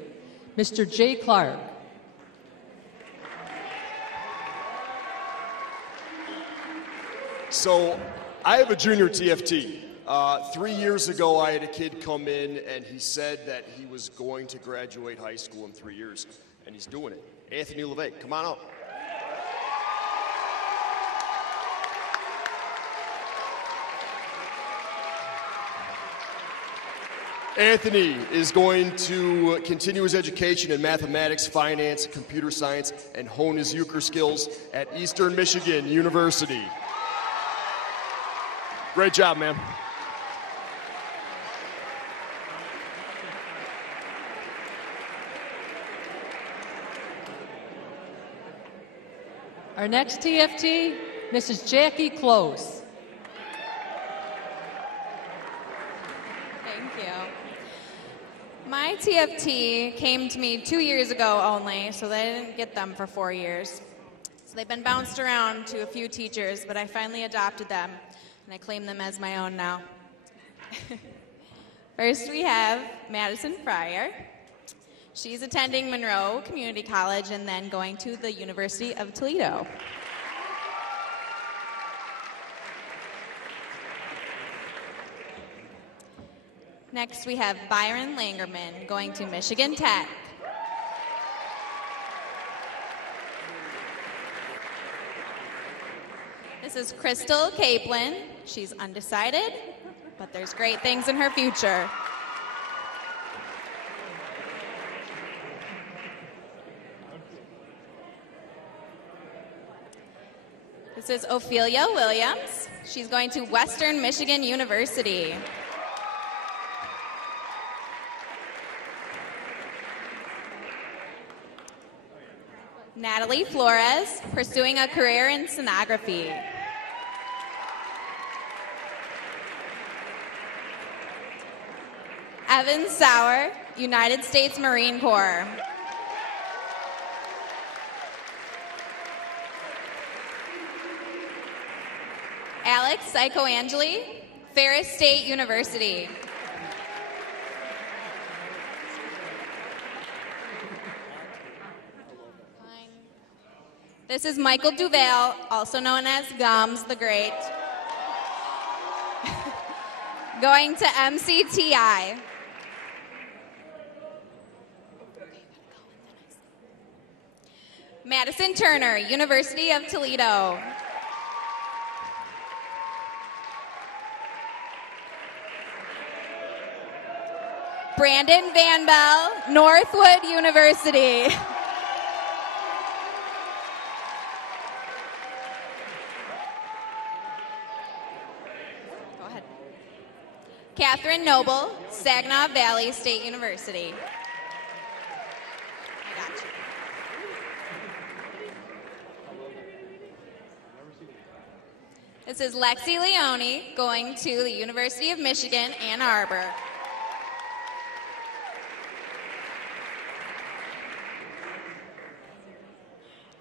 Mr. J. Clark. So, I have a junior TFT. 3 years ago, I had a kid come in, and he said that he was going to graduate high school in 3 years, and he's doing it. Anthony LeVay, come on up. Anthony is going to continue his education in mathematics, finance, computer science, and hone his euchre skills at Eastern Michigan University. Great job, man. Our next TFT, Mrs. Jackie Close. Thank you. My TFT came to me 2 years ago only, so they didn't get them for 4 years. So they've been bounced around to a few teachers, but I finally adopted them, and I claim them as my own now. First, we have Madison Fryer. She's attending Monroe Community College and then going to the University of Toledo. Next, we have Byron Langerman going to Michigan Tech. This is Crystal Capelin. She's undecided, but there's great things in her future. This is Ophelia Williams. She's going to Western Michigan University. Natalie Flores, pursuing a career in sonography. Evan Sauer, United States Marine Corps. Alex Psychoangeli, Ferris State University. This is Michael Duval, also known as Gums the Great, going to MCTI. Madison Turner, University of Toledo. Brandon Van Bell, Northwood University. Go ahead. Catherine Noble, Saginaw Valley State University. I got you. This is Lexi Leone going to the University of Michigan, Ann Arbor.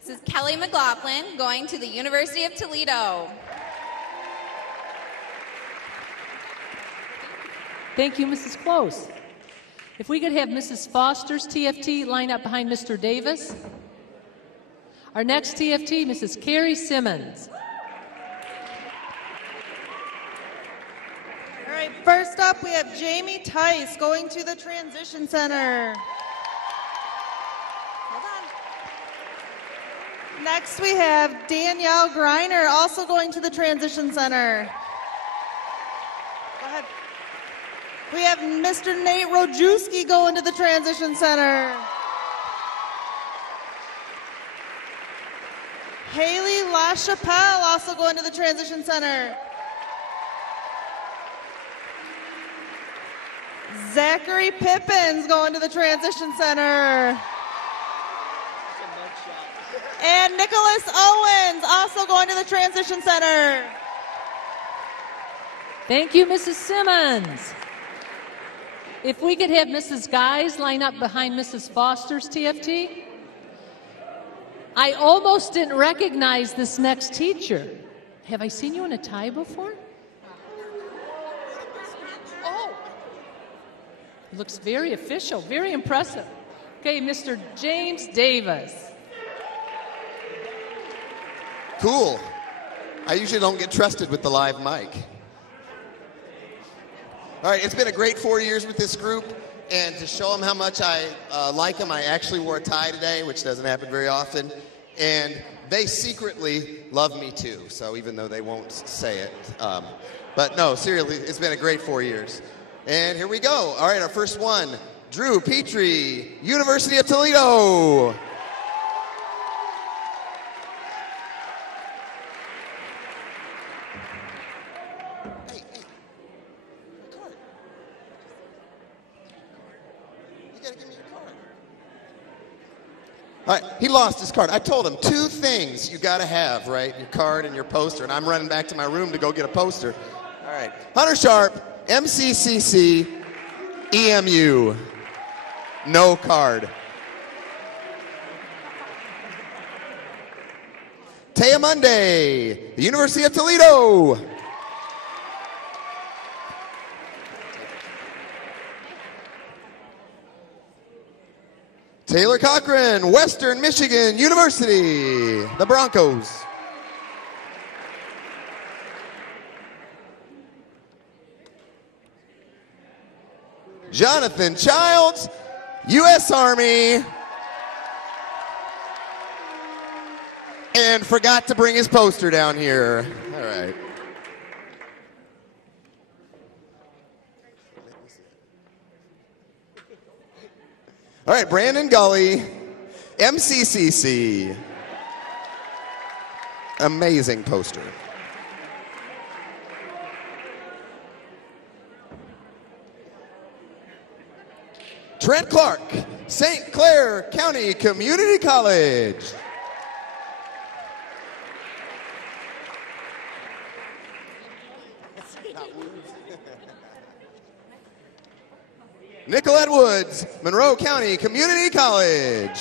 This is Kelly McLaughlin going to the University of Toledo. Thank you, Mrs. Close. If we could have Mrs. Foster's TFT line up behind Mr. Davis. Our next TFT, Mrs. Carrie Simmons. All right, first up we have Jamie Tice going to the Transition Center. Next we have Danielle Greiner also going to the Transition Center. Go ahead. We have Mr. Nate Rojewski going to the Transition Center. Haley LaChapelle also going to the Transition Center. Zachary Pippin's going to the Transition Center. And Nicholas Owens also going to the Transition Center. Thank you, Mrs. Simmons. If we could have Mrs. Guys line up behind Mrs. Foster's TFT. I almost didn't recognize this next teacher. Have I seen you in a tie before? Oh. Looks very official, very impressive. Okay, Mr. James Davis. Cool. I usually don't get trusted with the live mic. All right, it's been a great 4 years with this group, and to show them how much I like them, I actually wore a tie today, which doesn't happen very often, and they secretly love me too, so even though they won't say it. But no, seriously, it's been a great 4 years. And here we go. All right, our first one, Drew Petrie, University of Toledo. All right, he lost his card. I told him 2 things you got to have, right? Your card and your poster, and I'm running back to my room to go get a poster. All right, Hunter Sharp, MCCC, EMU, no card. Taya Monday, the University of Toledo. Taylor Cochran, Western Michigan University, the Broncos. Jonathan Childs, U.S. Army. And forgot to bring his poster down here. All right. All right, Brandon Gully, MCCC. Amazing poster. Trent Clark, St. Clair County Community College. Nicolette Woods, Monroe County Community College.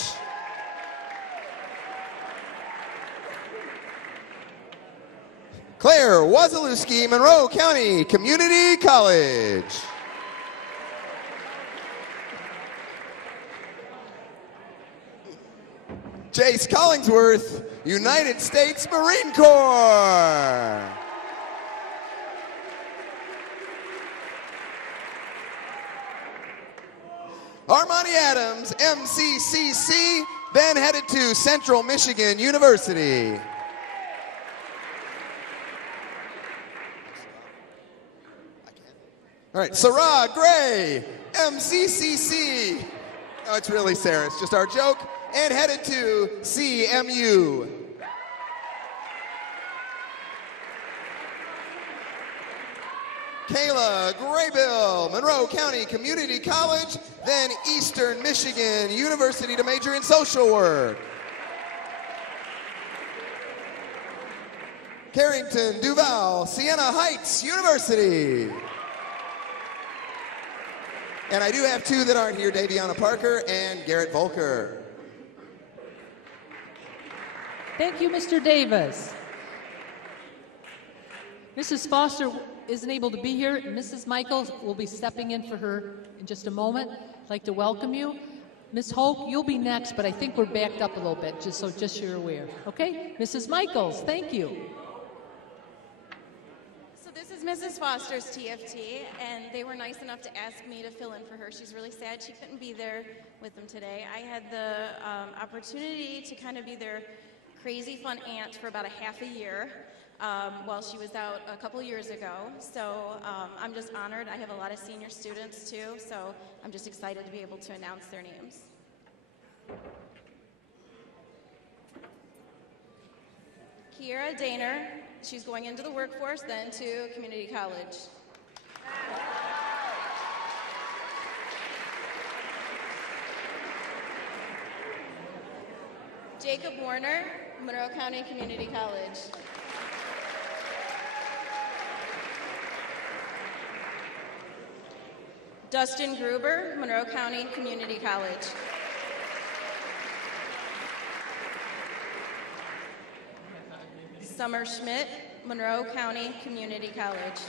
Claire Wazalewski, Monroe County Community College. Jace Collingsworth, United States Marine Corps. Armani Adams, MCCC, then headed to Central Michigan University. All right, Sarah Gray, MCCC. Oh, it's really Sarah, it's just our joke. And headed to CMU. Kayla Graybill, Monroe County Community College, then Eastern Michigan University to major in social work. Carrington Duval, Siena Heights University. And I do have 2 that aren't here, Daviana Parker and Garrett Volker. Thank you, Mr. Davis. Mrs. Foster isn't able to be here. Mrs. Michaels will be stepping in for her in just a moment. I'd like to welcome you. Ms. Hoke, you'll be next, but I think we're backed up a little bit, just so you're aware. Okay? Mrs. Michaels, thank you. So this is Mrs. Foster's TFT, and they were nice enough to ask me to fill in for her. She's really sad she couldn't be there with them today. I had the opportunity to kind of be their crazy fun aunt for about a half a year. While she was out a couple years ago. So I'm just honored. I have a lot of senior students too, so I'm just excited to be able to announce their names. Kiera Daner, she's going into the workforce, then to community college. Jacob Warner, Monroe County Community College. Dustin Gruber, Monroe County Community College. Summer Schmidt, Monroe County Community College.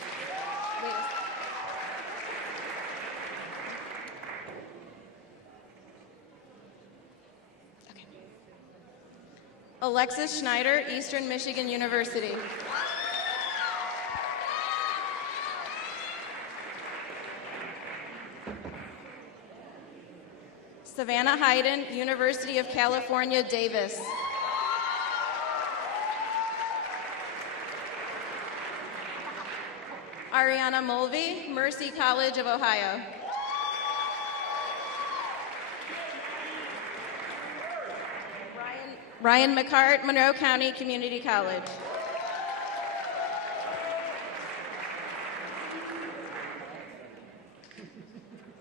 Alexis Schneider, Eastern Michigan University. Savannah Hayden, University of California, Davis. Ariana Mulvey, Mercy College of Ohio. Ryan McCart, Monroe County Community College.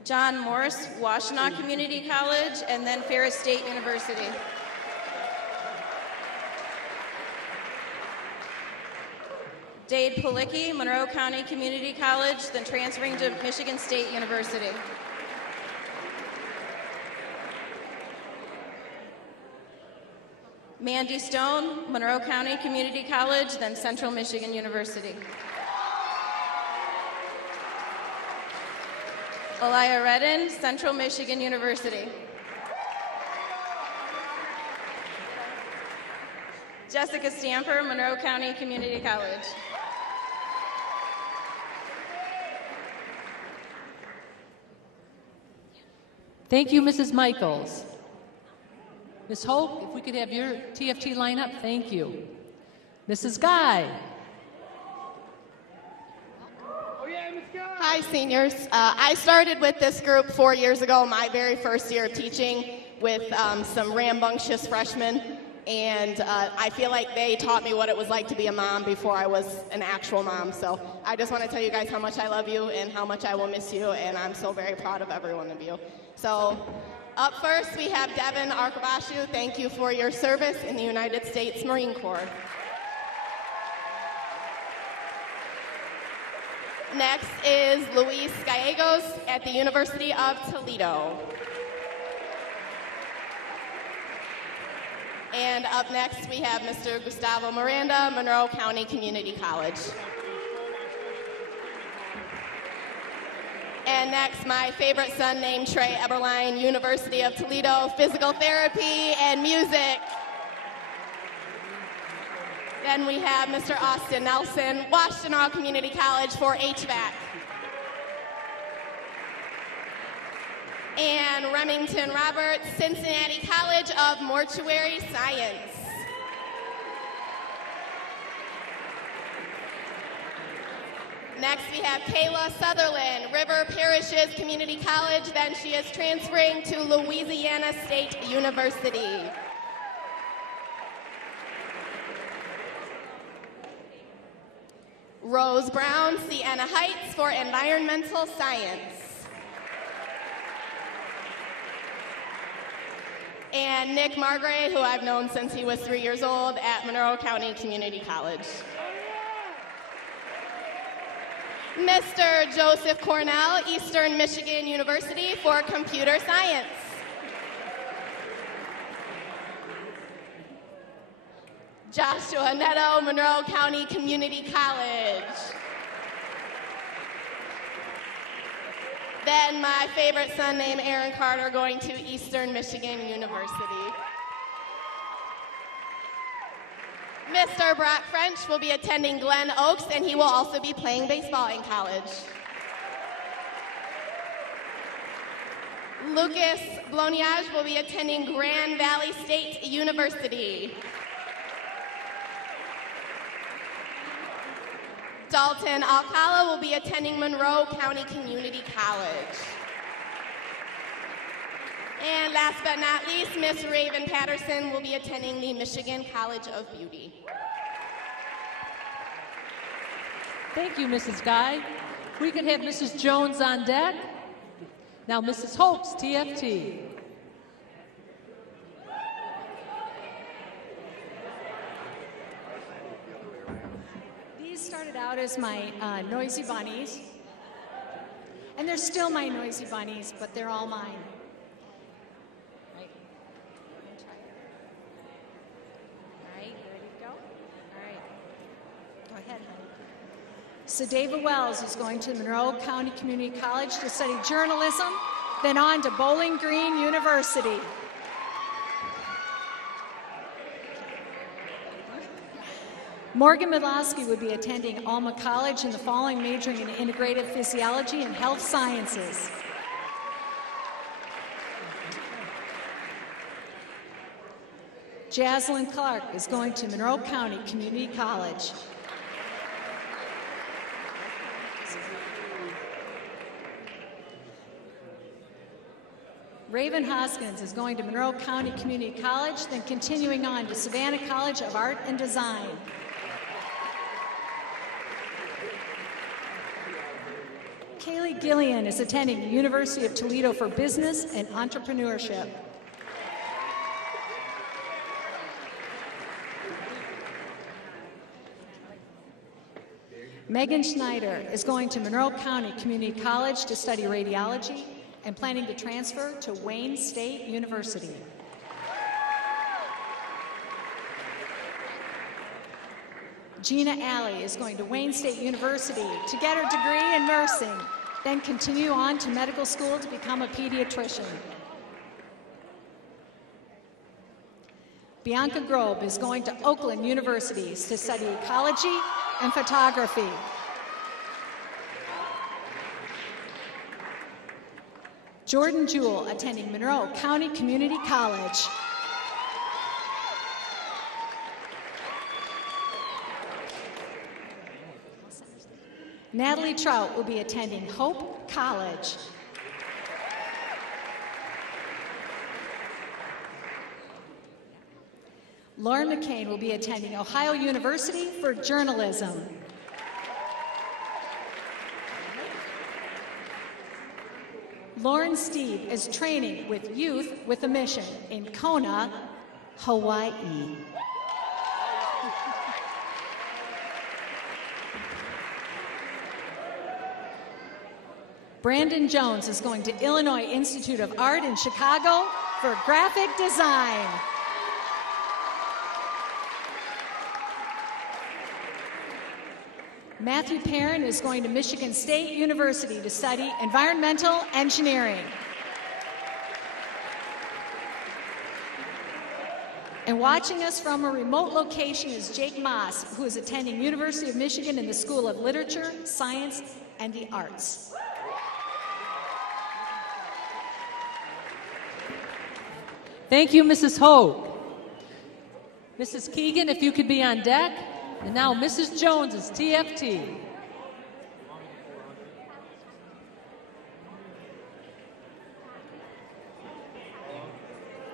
John Morse, Washtenaw Community College, and then Ferris State University. Dade Palicki, Monroe County Community College, then transferring to Michigan State University. Mandy Stone, Monroe County Community College, then Central Michigan University. Elia Redden, Central Michigan University. Jessica Stamper, Monroe County Community College. Thank you, Mrs. Michaels. Ms. Hope, if we could have your TFT lineup, thank you. Mrs. Guy. Hi, seniors. I started with this group 4 years ago, my very first year of teaching, with some rambunctious freshmen, and I feel like they taught me what it was like to be a mom before I was an actual mom. So I just want to tell you guys how much I love you and how much I will miss you, and I'm so very proud of every one of you. So up first, we have Devin Arkabashu. Thank you for your service in the United States Marine Corps. Next is Luis Gallegos at the University of Toledo. And up next, we have Mr. Gustavo Miranda, Monroe County Community College. And next, my favorite son named Trey Eberline, University of Toledo, Physical Therapy and Music. Then we have Mr. Austin Nelson, Washtenaw Community College for HVAC. And Remington Roberts, Cincinnati College of Mortuary Science. Next we have Kayla Sutherland, River Parishes Community College, then she is transferring to Louisiana State University. Rose Brown, Sienna Heights for Environmental Science. And Nick Margray, who I've known since he was 3 years old at Monroe County Community College. Mr. Joseph Cornell, Eastern Michigan University for Computer Science. Joshua Netto, Monroe County Community College. Then my favorite son named Aaron Carter going to Eastern Michigan University. Mr. Brock French will be attending Glen Oaks, and he will also be playing baseball in college. Lucas Bloniage will be attending Grand Valley State University. Dalton Alcala will be attending Monroe County Community College. And last but not least, Miss Raven Patterson will be attending the Michigan College of Beauty. Thank you, Mrs. Guy. We can have Mrs. Jones on deck. Now, Mrs. Hope's TFT. started out as my noisy bunnies, and they're still my noisy bunnies, but they're all mine. Right. All right, you ready to go? All right. Go ahead, honey. Sedava Wells is going to Monroe County Community College to study journalism, then on to Bowling Green University. Morgan Midlowski would be attending Alma College in the following, majoring in integrative physiology and health sciences. Jaslyn Clark is going to Monroe County Community College. Raven Hoskins is going to Monroe County Community College, then continuing on to Savannah College of Art and Design. Kaylee Gillian is attending the University of Toledo for Business and Entrepreneurship. Megan Schneider is going to Monroe County Community College to study radiology and planning to transfer to Wayne State University. Gina Alley is going to Wayne State University to get her degree in nursing, then continue on to medical school to become a pediatrician. Bianca Grobe is going to Oakland University to study ecology and photography. Jordan Jewell attending Monroe County Community College. Natalie Trout will be attending Hope College. Lauren McCain will be attending Ohio University for journalism. Lauren Steve is training with Youth with a Mission in Kona, Hawaii. Brandon Jones is going to Illinois Institute of Art in Chicago for graphic design. Matthew Perrin is going to Michigan State University to study environmental engineering. And watching us from a remote location is Jake Moss, who is attending University of Michigan in the School of Literature, Science, and the Arts. Thank you, Mrs. Howe. Mrs. Keegan, if you could be on deck. And now Mrs. Jones is TFT.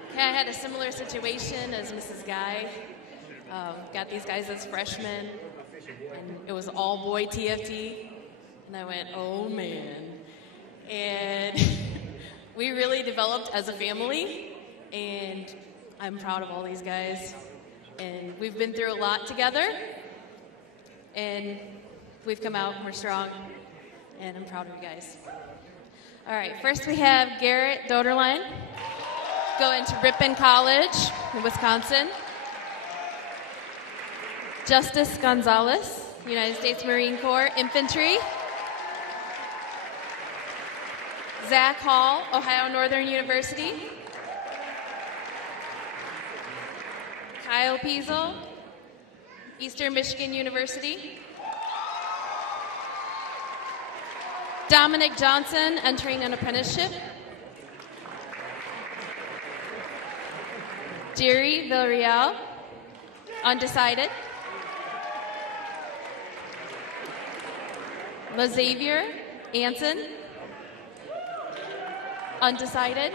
Okay, I had a similar situation as Mrs. Guy. Got these guys as freshmen, and it was all-boy TFT. And I went, oh, man. And we really developed as a family, and I'm proud of all these guys. And we've been through a lot together, and we've come out, we're strong, and I'm proud of you guys. All right, first we have Garrett Doderline, going to Ripon College in Wisconsin. Justice Gonzalez, United States Marine Corps Infantry. Zach Hall, Ohio Northern University. Kyle Piesel, Eastern Michigan University. Dominic Johnson, entering an apprenticeship. Jerry Villarreal, undecided. LaXavier Anson, undecided.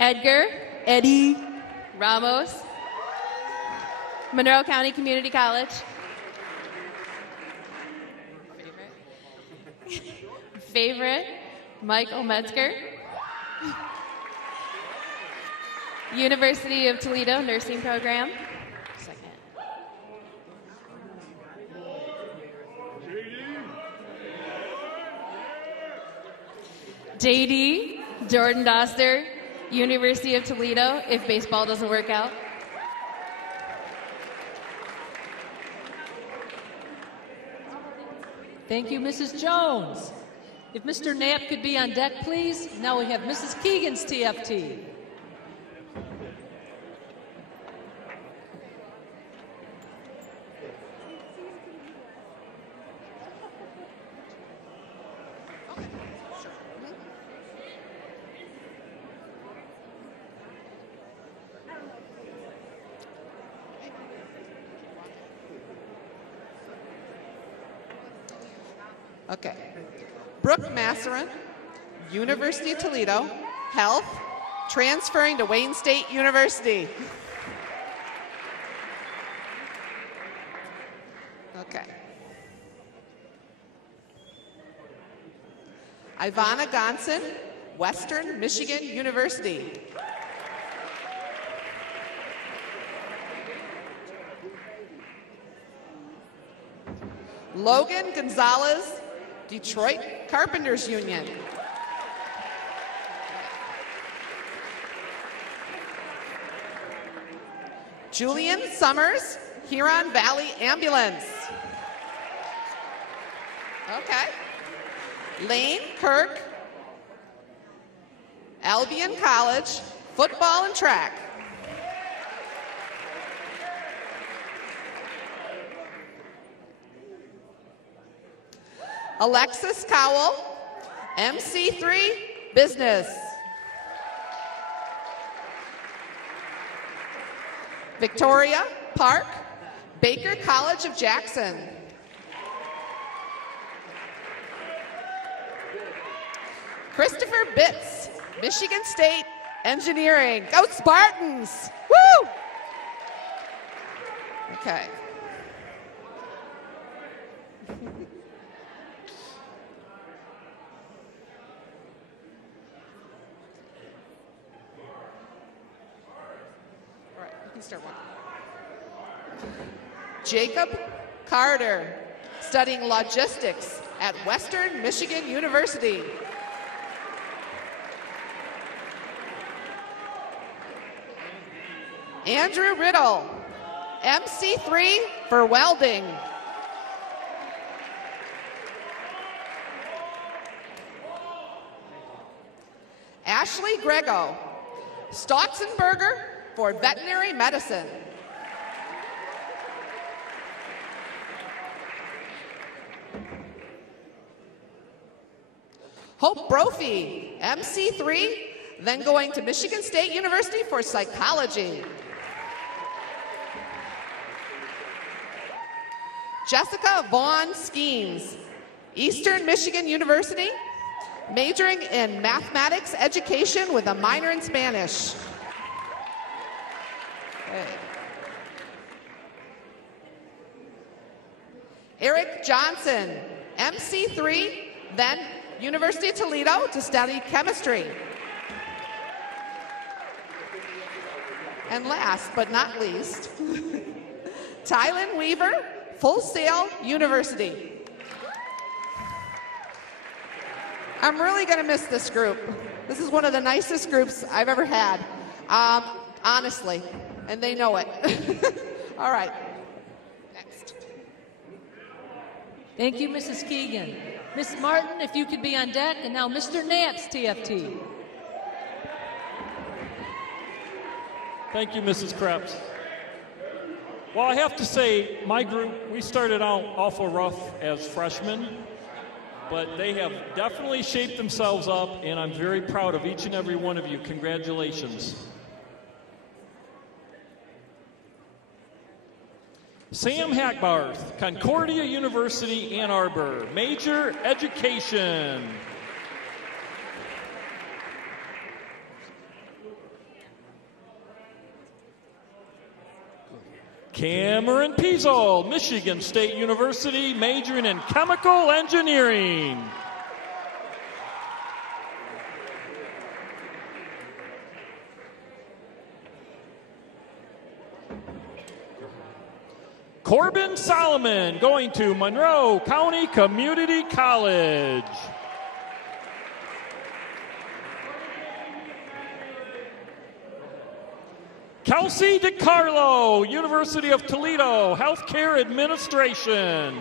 Edgar Eddie Ramos, Monroe County Community College. Favorite Michael Metzger. University of Toledo nursing program. Second. JD, Jordan Doster, University of Toledo, if baseball doesn't work out. Thank you, Mrs. Jones. If Mr. Knapp could be on deck, please. Now we have Mrs. Keegan's TFT. Okay. Brooke Masserin, University of Toledo, Health, transferring to Wayne State University. Okay. Ivana Gonson, Western Michigan University. Logan Gonzalez, Detroit Carpenters Union. Julian Summers, Huron Valley Ambulance. Okay. Lane Kirk, Albion College, football and track. Alexis Cowell, MC3 Business. Victoria Park, Baker College of Jackson. Christopher Bitts, Michigan State Engineering. Go Spartans! Woo! Okay. Start one. Jacob Carter, studying logistics at Western Michigan University. Andrew Riddle, MC3 for welding. Ashley Grego, Stotzenberger for veterinary medicine. Hope Brophy, MC3, then going to Michigan State University for psychology. Jessica Vaughn Skeens, Eastern Michigan University, majoring in mathematics education with a minor in Spanish. Okay. Eric Johnson, MC3, then University of Toledo to study chemistry. And last but not least, Tylen Weaver, Full Sail University. I'm really going to miss this group. This is one of the nicest groups I've ever had, honestly, and they know it. All right. Next. Thank you, Mrs. Keegan. Miss Martin, if you could be on deck, and now Mr. Knab's TFT. Thank you, Mrs. Krebs. Well, I have to say, my group, we started out awful rough as freshmen, but they have definitely shaped themselves up, and I'm very proud of each and every one of you. Congratulations. Sam Hackbarth, Concordia University, Ann Arbor, major education. Cameron Piesel, Michigan State University, majoring in chemical engineering. Corbin Solomon going to Monroe County Community College. Kelsey DiCarlo, University of Toledo, Healthcare Administration.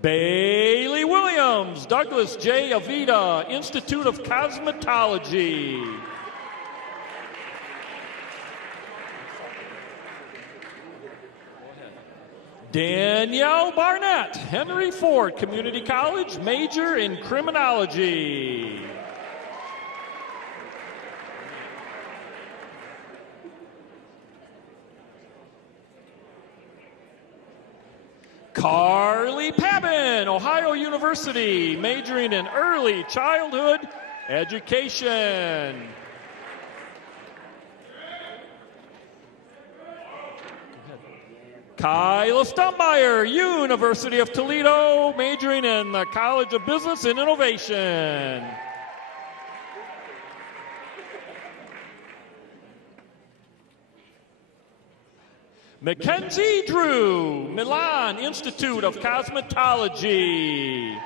Bailey Williams, Douglas J. Avita, Institute of Cosmetology. Danielle Barnett, Henry Ford Community College, major in criminology. Carly Pabin, Ohio University, majoring in early childhood education. Kyla Stumpmeyer, University of Toledo, majoring in the College of Business and Innovation. McKenzie Drew, Milan Institute of Cosmetology.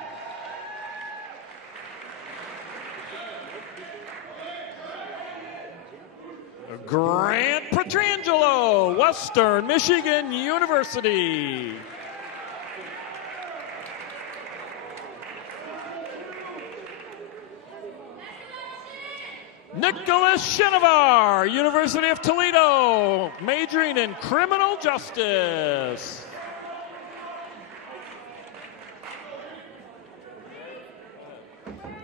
Grant Petrangelo, Western Michigan University. Nicholas Shinovar, University of Toledo, majoring in criminal justice.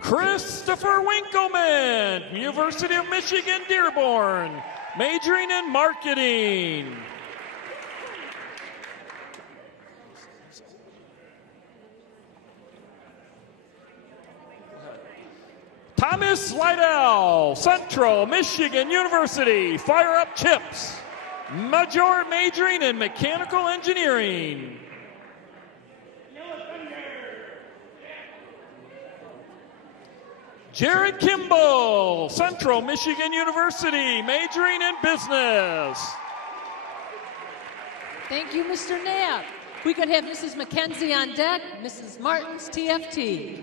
Christopher Winkleman, University of Michigan Dearborn, majoring in marketing. Thomas Slidell, Central Michigan University, Fire Up Chips, majoring in mechanical engineering. Jared Kimball, Central Michigan University, majoring in business. Thank you, Mr. Knapp. We could have Mrs. McKenzie on deck, Mrs. Martins TFT.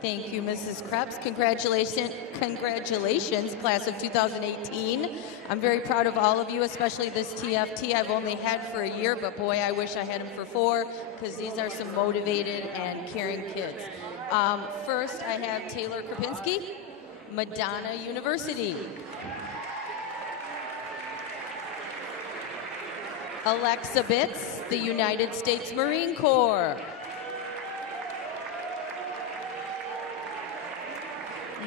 Thank you, Mrs. Krebs. Congratulations, class of 2018. I'm very proud of all of you, especially this TFT I've only had for a year, but boy, I wish I had them for 4, because these are some motivated and caring kids. First, I have Taylor Krapinski, Madonna University. Alexa Bitts, the United States Marine Corps.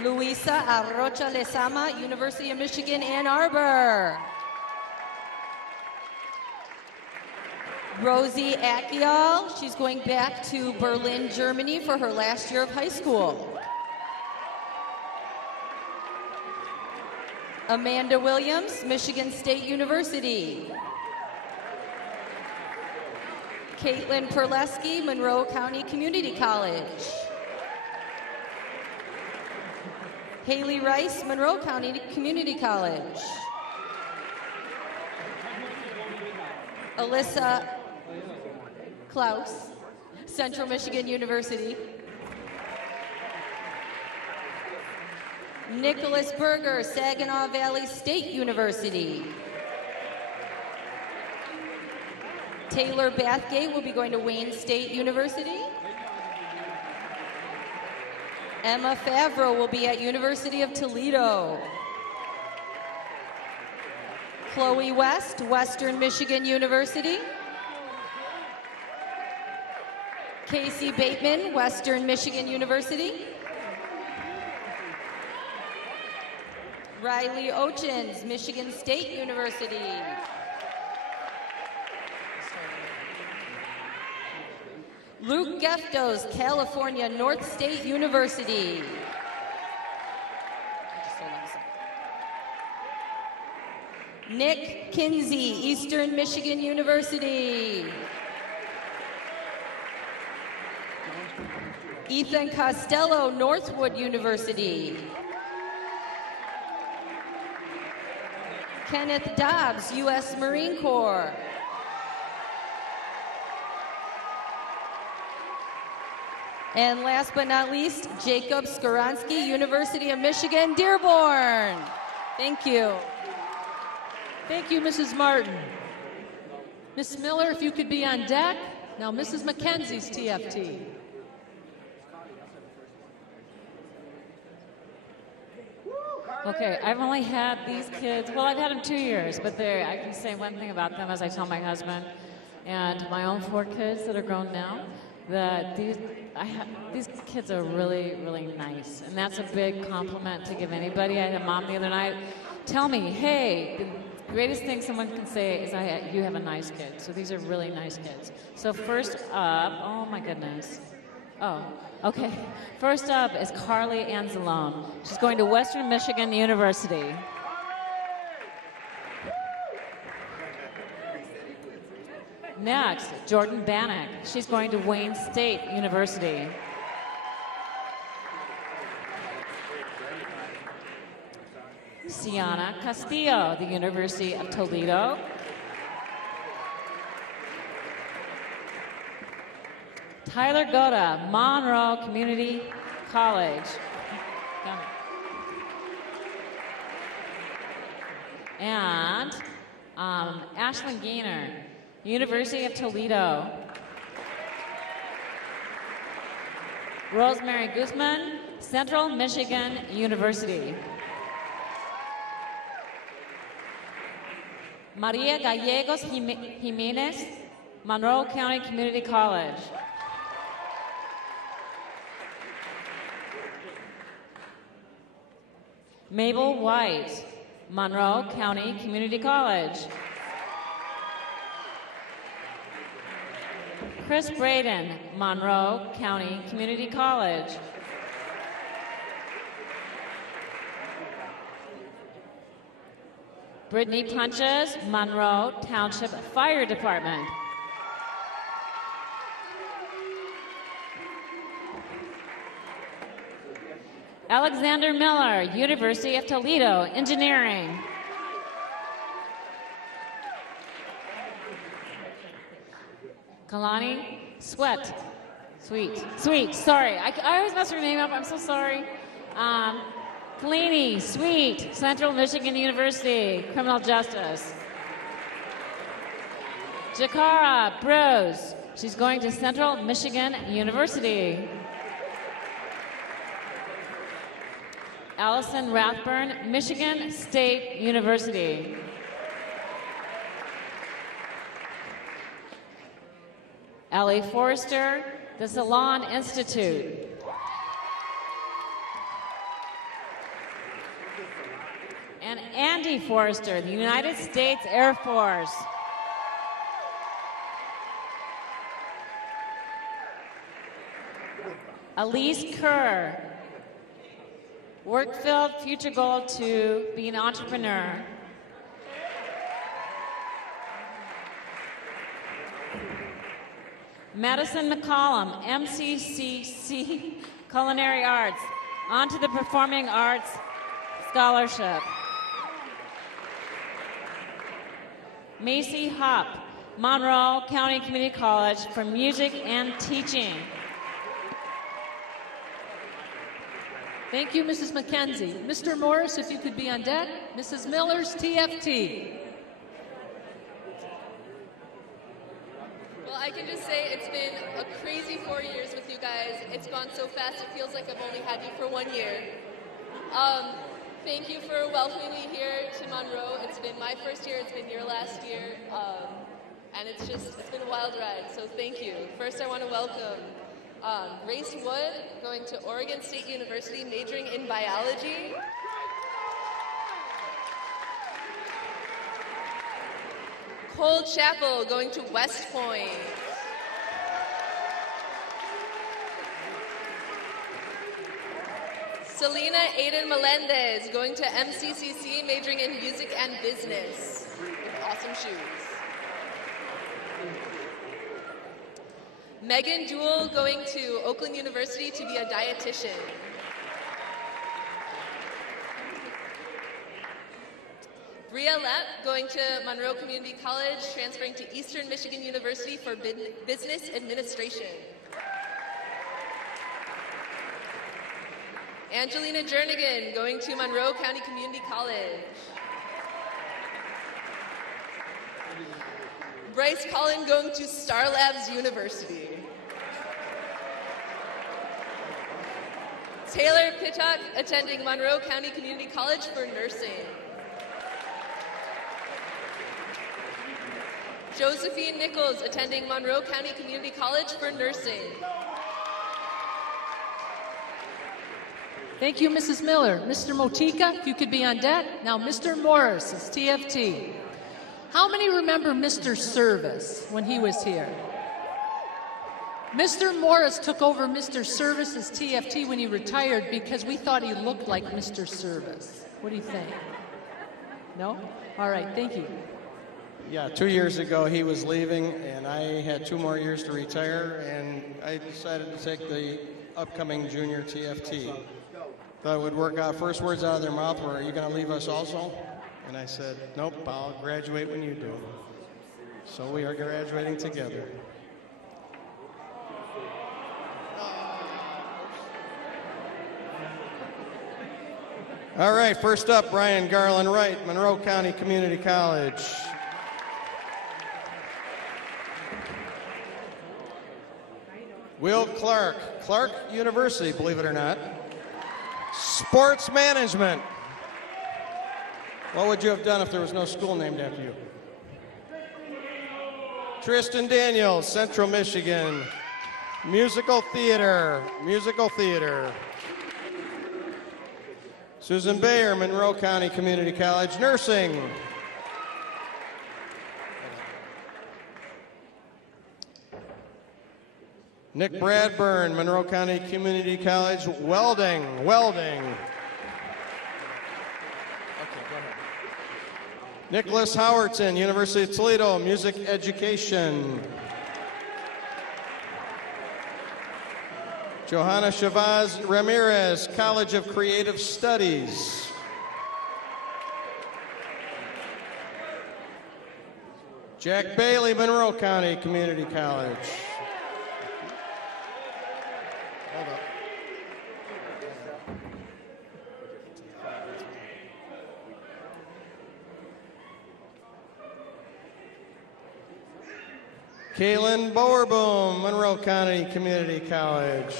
Luisa Arrocha Lezama, University of Michigan, Ann Arbor. Rosie Akial, she's going back to Berlin, Germany for her last year of high school. Amanda Williams, Michigan State University. Caitlin Perleski, Monroe County Community College. Haley Rice, Monroe County Community College. Alyssa Klaus, Central Michigan University. Nicholas Berger, Saginaw Valley State University. Taylor Bathgate will be going to Wayne State University. Emma Favreau will be at University of Toledo. Chloe West, Western Michigan University. Casey Bateman, Western Michigan University. Riley Ochins, Michigan State University. Luke Geftos, California North State University. Nick Kinsey, Eastern Michigan University. Ethan Costello, Northwood University. Kenneth Dobbs, U.S. Marine Corps. And last but not least, Jacob Skoronsky, University of Michigan, Dearborn. Thank you. Thank you, Mrs. Martin. Miss Miller, if you could be on deck. Now, Mrs. McKenzie's TFT. Okay, I've only had these kids, well, I've had them 2 years, but I can say one thing about them, as I tell my husband and my own 4 kids that are grown now, that these kids are really, really nice. And that's a big compliment to give anybody. I had a mom the other night tell me, hey, the greatest thing someone can say is you have a nice kid. So these are really nice kids. So first up, oh my goodness. Oh, okay. First up is Carly Anzalone. She's going to Western Michigan University. Next, Jordan Bannock. She's going to Wayne State University. Sienna Castillo, the University of Toledo. Tyler Goda, Monroe Community College. And Ashlyn Gaynor, University of Toledo. Rosemary Guzman, Central Michigan University. Maria Gallegos Jimenez, Monroe County Community College. Mabel White, Monroe County Community College. Chris Braden, Monroe County Community College. Brittany Punches, Monroe Township Fire Department. Alexander Miller, University of Toledo, Engineering. Kalani Sweet, sorry. I always mess her name up, I'm so sorry. Kalani Sweet, Central Michigan University, Criminal Justice. Jakara Brose, she's going to Central Michigan University. Allison Rathburn, Michigan State University. Ellie Forrester, the Salon Institute. And Andy Forrester, the United States Air Force. Elise Kerr, work-filled, future goal to be an entrepreneur. Madison McCollum, MCCC Culinary Arts, onto the Performing Arts Scholarship. Macy Hopp, Monroe County Community College for Music and Teaching. Thank you, Mrs. McKenzie. Mr. Morris, if you could be on deck. Mrs. Miller's TFT. Well, I can just say it's been a crazy 4 years with you guys. It's gone so fast, it feels like I've only had you for 1 year. Thank you for welcoming me here to Monroe. It's been my first year, it's been your last year, and it's been a wild ride, so thank you. First, I want to welcome Grace Wood, going to Oregon State University, majoring in biology. Cole Chappell, going to West Point. Selena Aiden Melendez, going to MCCC, majoring in music and business, with awesome shoes. Megan Jewell, going to Oakland University to be a dietitian. Bria Lepp going to Monroe Community College, transferring to Eastern Michigan University for Business Administration. Angelina Jernigan going to Monroe County Community College. Bryce Collin going to Star Labs University. Taylor Pittock attending Monroe County Community College for nursing. Josephine Nichols attending Monroe County Community College for nursing. Thank you, Mrs. Miller. Mr. Motika, if you could be on deck. Now, Mr. Morris is TFT. How many remember Mr. Service when he was here? Mr. Morris took over Mr. Service's TFT when he retired because we thought he looked like Mr. Service. What do you think? No? All right, thank you. Yeah, 2 years ago he was leaving, and I had 2 more years to retire, and I decided to take the upcoming junior TFT. Thought it would work out. First words out of their mouth were, "Are you going to leave us also?" And I said, "Nope, I'll graduate when you do." So we are graduating together. All right, first up, Brian Garland Wright, Monroe County Community College. Will Clark, Clark University, believe it or not. Sports Management. What would you have done if there was no school named after you? Tristan Daniels, Central Michigan. Musical Theater, Musical Theater. Susan Bayer, Monroe County Community College, Nursing. Nick Bradburn, Monroe County Community College, Welding, Welding. Okay, go ahead. Nicholas Howerton, University of Toledo, Music Education. Johanna Chavaz Ramirez, College of Creative Studies. Jack Bailey, Monroe County Community College. Hold up. Kaylin Bowerboom, Monroe County Community College.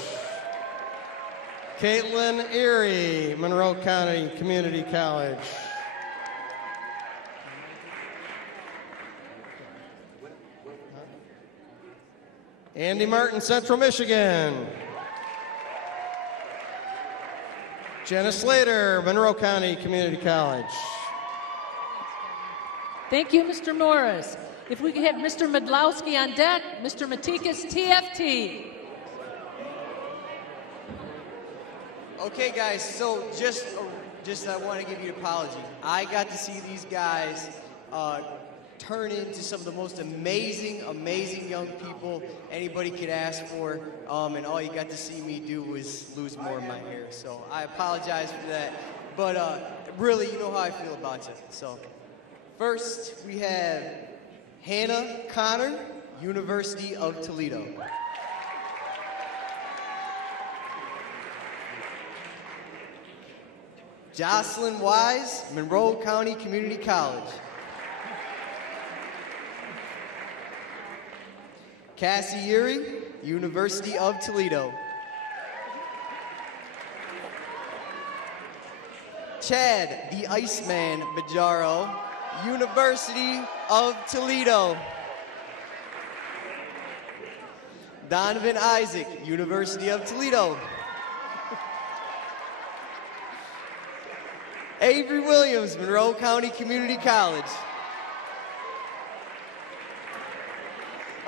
Caitlin Erie, Monroe County Community College. Andy Martin, Central Michigan. Jenna Slater, Monroe County Community College. Thank you, Mr. Morris. If we could have Mr. Medlowski on deck, Mr. Matika's TFT. Okay, guys, so just I want to give you an apology. I got to see these guys turn into some of the most amazing young people anybody could ask for, and all you got to see me do was lose more of my hair. So I apologize for that, but really, you know how I feel about it. So first, we have Hannah Connor, University of Toledo. Jocelyn Wise, Monroe County Community College. Cassie Urey, University of Toledo. Chad, the Iceman Bajaro, University of Toledo. Donovan Isaac, University of Toledo. Avery Williams, Monroe County Community College.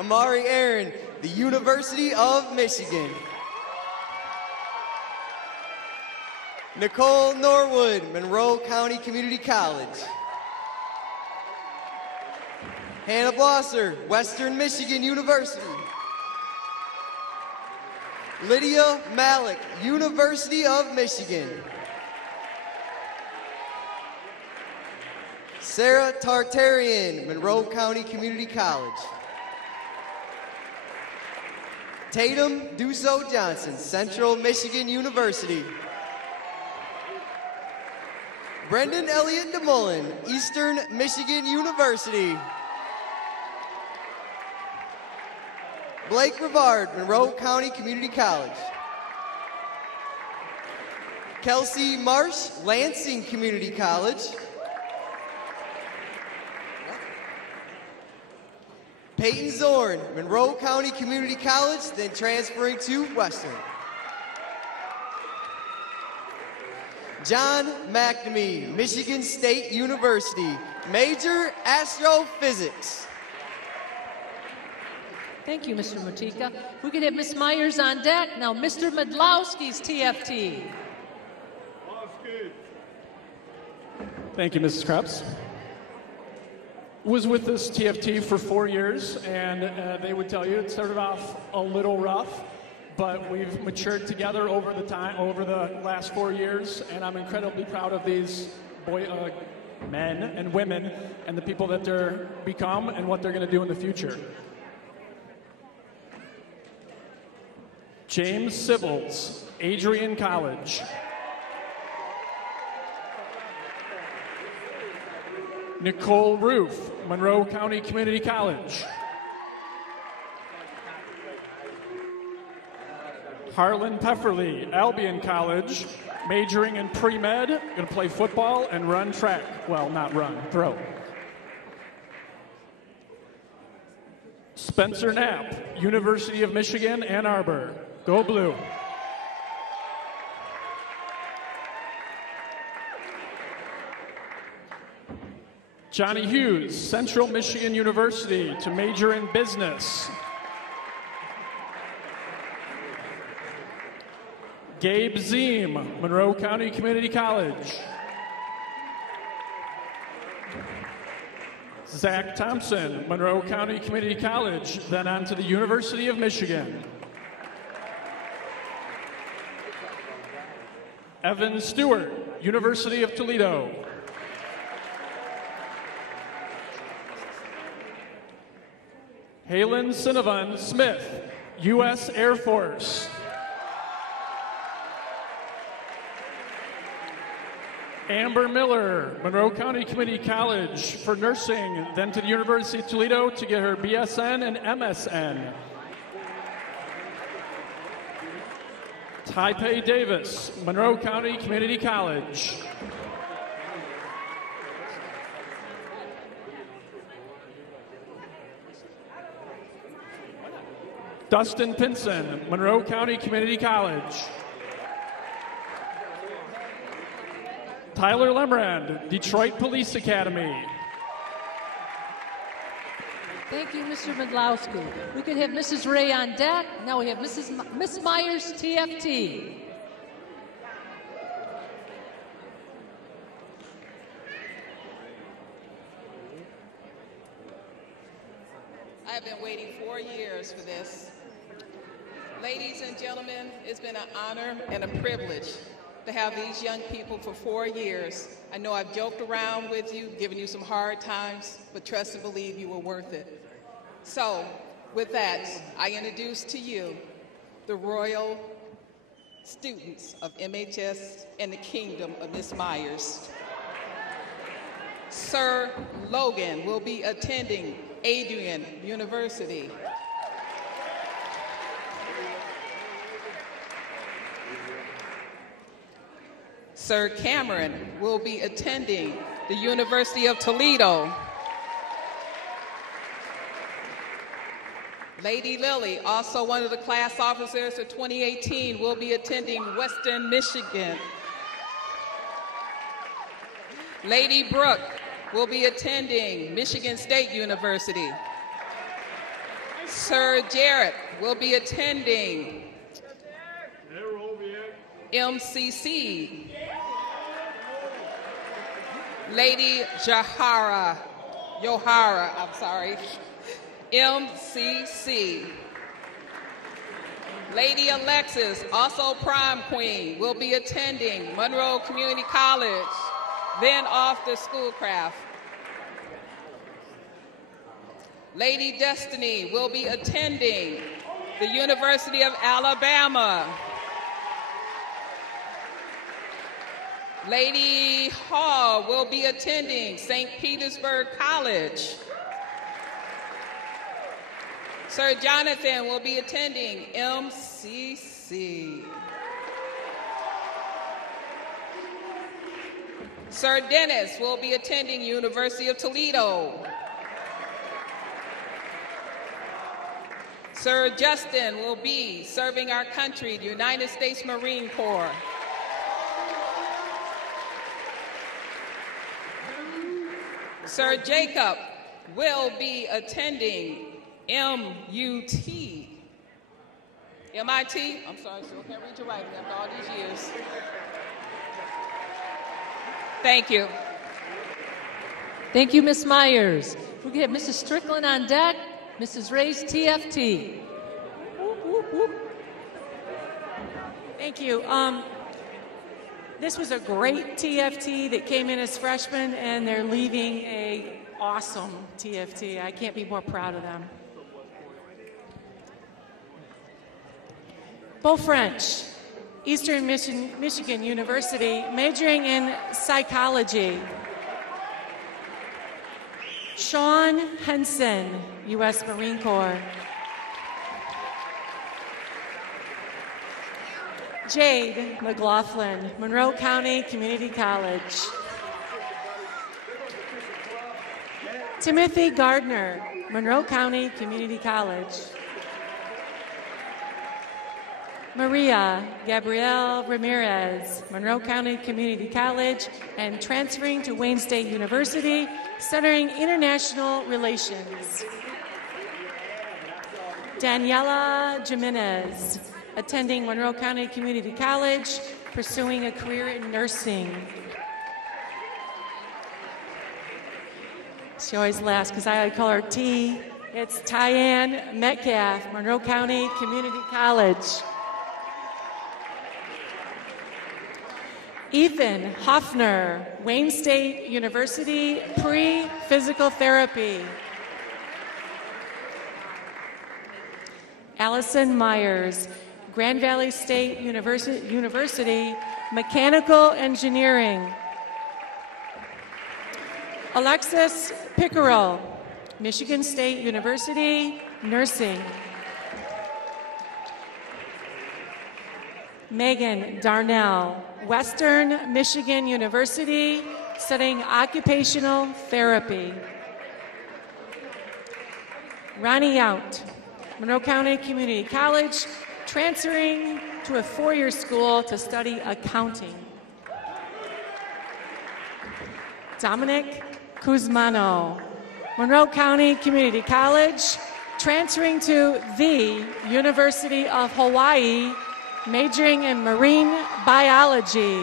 Amari Aaron, the University of Michigan. Nicole Norwood, Monroe County Community College. Hannah Blosser, Western Michigan University. Lydia Malik, University of Michigan. Sarah Tartarian, Monroe County Community College. Tatum Duso Johnson, Central Michigan University. Brendan Elliott DeMullen, Eastern Michigan University. Blake Rivard, Monroe County Community College. Kelsey Marsh, Lansing Community College. Peyton Zorn, Monroe County Community College, then transferring to Western. John McNamee, Michigan State University, major astrophysics. Thank you, Mr. Motika. We can have Ms. Meyers on deck. Now, Mr. McCloskey's TFT. Thank you, Mrs. Krebs. Was with this TFT for 4 years, and they would tell you it started off a little rough, but we've matured together over the last 4 years, and I'm incredibly proud of these men and women and the people that they're become and what they're going to do in the future. James Sibbles, Adrian College. Nicole Roof, Monroe County Community College. Harlan Pefferly, Albion College, majoring in pre-med, going to play football and run track. Well, not run, throw. Spencer Knapp, University of Michigan, Ann Arbor. Go Blue. Johnny Hughes, Central Michigan University, to major in business. Gabe Ziem, Monroe County Community College. Zach Thompson, Monroe County Community College, then on to the University of Michigan. Evan Stewart, University of Toledo. Halen Sinovan Smith, U.S. Air Force. Amber Miller, Monroe County Community College for nursing, then to the University of Toledo to get her BSN and MSN. Taipei Davis, Monroe County Community College. Dustin Pinson, Monroe County Community College. Tyler Lemrand, Detroit Police Academy. Thank you, Mr. McCloskey. We could have Mrs. Ray on deck. Now we have Miss Meyers TFT. I have been waiting 4 years for this. Ladies and gentlemen, it's been an honor and a privilege to have these young people for 4 years. I know I've joked around with you, given you some hard times, but trust and believe you were worth it. So, with that, I introduce to you the royal students of MHS and the Kingdom of Miss Meyers. Sir Logan will be attending Adrian University. Sir Cameron will be attending the University of Toledo. Lady Lily, also one of the class officers for 2018, will be attending Western Michigan. Lady Brooke will be attending Michigan State University. Sir Jarrett will be attending MCC. Lady Johara, MCC. Lady Alexis, also prom queen, will be attending Monroe Community College, then off to Schoolcraft. Lady Destiny will be attending the University of Alabama. Lady Hall will be attending St. Petersburg College. Sir Jonathan will be attending MCC. Sir Dennis will be attending University of Toledo. Sir Justin will be serving our country, the United States Marine Corps. Sir Jacob will be attending MUT. MIT? I'm sorry, sir, I can't read your writing after all these years. Thank you. Thank you, Ms. Myers. We have Mrs. Strickland on deck, Mrs. Ray's TFT. Thank you. This was a great TFT that came in as freshmen, and they're leaving a awesome TFT. I can't be more proud of them. Beau French, Eastern Michigan University, majoring in psychology. Sean Henson, U.S. Marine Corps. Jade McLaughlin, Monroe County Community College. Timothy Gardner, Monroe County Community College. Maria Gabrielle Ramirez, Monroe County Community College, and transferring to Wayne State University, studying international relations. Daniela Jimenez, attending Monroe County Community College, pursuing a career in nursing. She always laughs because I call her T. It's Tyann Metcalf, Monroe County Community College. Ethan Hoffner, Wayne State University, pre-physical therapy. Allison Myers, Grand Valley State University, mechanical engineering. Alexis Pickerel, Michigan State University, nursing. Megan Darnell, Western Michigan University, studying occupational therapy. Ronnie Yount, Monroe County Community College, transferring to a four-year school to study accounting. Dominic Kuzmano, Monroe County Community College, transferring to the University of Hawaii, majoring in marine biology.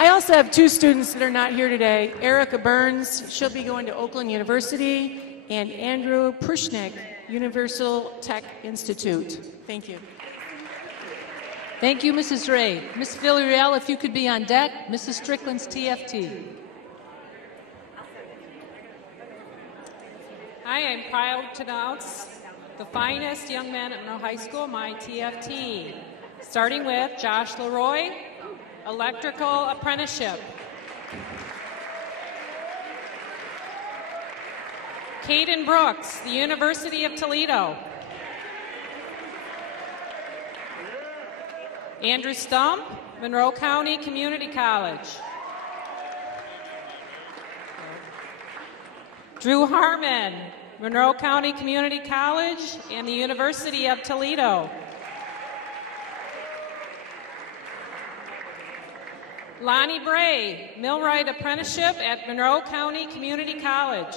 I also have two students that are not here today. Erica Burns, she'll be going to Oakland University, and Andrew Prushnik, Universal Tech Institute. Thank you. Thank you, Mrs. Ray. Ms. Villarreal, if you could be on deck, Mrs. Strickland's TFT. I am proud to announce the finest young men at Monroe High School, my TFT. Starting with Josh Leroy, Electrical Apprenticeship. Caden Brooks, the University of Toledo. Andrew Stump, Monroe County Community College. Drew Harmon, Monroe County Community College and the University of Toledo. Lonnie Bray, Millwright Apprenticeship at Monroe County Community College.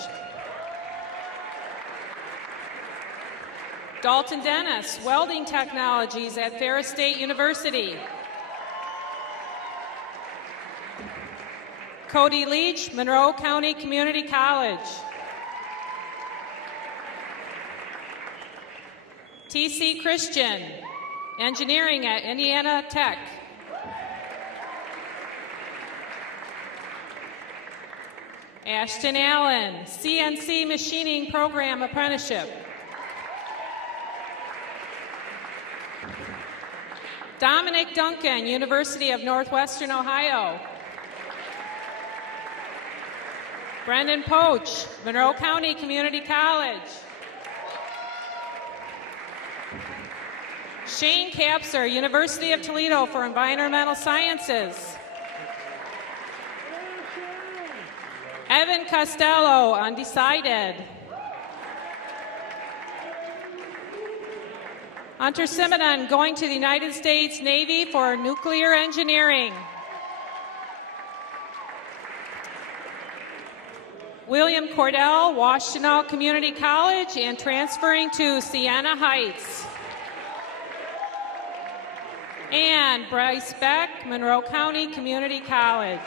Dalton Dennis, Welding Technologies at Ferris State University. Cody Leach, Monroe County Community College. TC Christian, Engineering at Indiana Tech. Ashton Allen, CNC Machining Program Apprenticeship. Dominic Duncan, University of Northwestern Ohio. Brendan Poach, Monroe County Community College. Shane Capser, University of Toledo for Environmental Sciences. Evan Costello, undecided. Hunter Simonon, going to the United States Navy for nuclear engineering. William Cordell, Washtenaw Community College, and transferring to Siena Heights. And Bryce Beck, Monroe County Community College.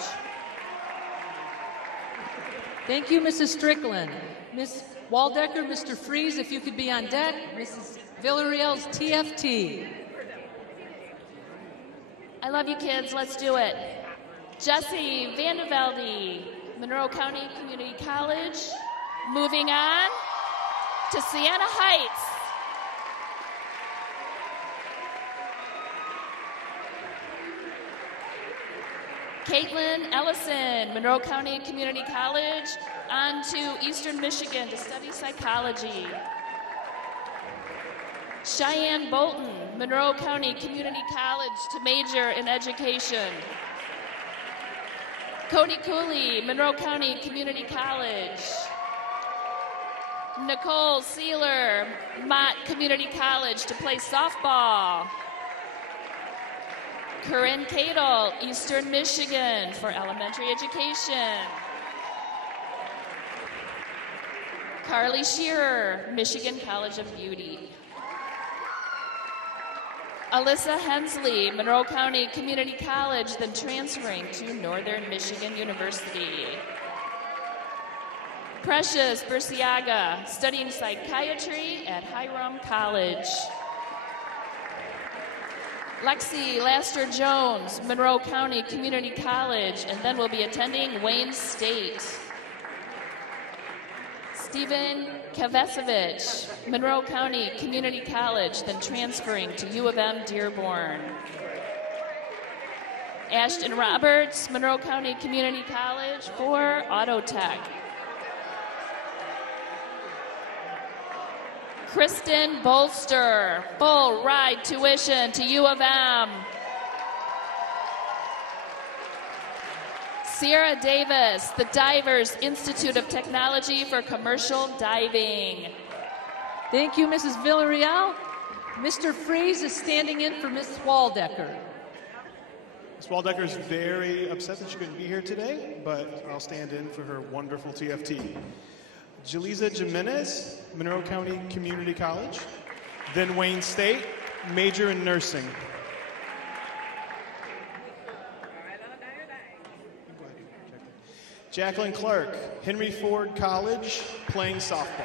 Thank you, Mrs. Strickland. Ms. Waldecker, Mr. Frese, if you could be on deck. Mrs. Villarreal's TFT. I love you, kids. Let's do it. Jesse Vandevelde, Monroe County Community College. Moving on to Siena Heights. Caitlin Ellison, Monroe County Community College, on to Eastern Michigan to study psychology. Cheyenne Bolton, Monroe County Community College to major in education. Cody Cooley, Monroe County Community College. Nicole Sealer, Mott Community College to play softball. Corinne Cadle, Eastern Michigan for elementary education. Carly Shearer, Michigan College of Beauty. Alyssa Hensley, Monroe County Community College, then transferring to Northern Michigan University. Precious Burciaga, studying psychiatry at Hiram College. Lexi Laster Jones, Monroe County Community College, and then will be attending Wayne State. Stephen Kavesevich, Monroe County Community College, then transferring to U of M Dearborn. Ashton Roberts, Monroe County Community College for Auto Tech. Kristen Bolster, full ride tuition to U of M. Sierra Davis, the Divers Institute of Technology for Commercial Diving. Thank you, Mrs. Villarreal. Mr. Frese is standing in for Ms. Waldecker. Ms. Waldecker is very upset that she couldn't be here today, but I'll stand in for her wonderful TFT. Jaliza Jimenez, Monroe County Community College, then Wayne State, major in nursing. Jacqueline Clark, Henry Ford College, playing softball.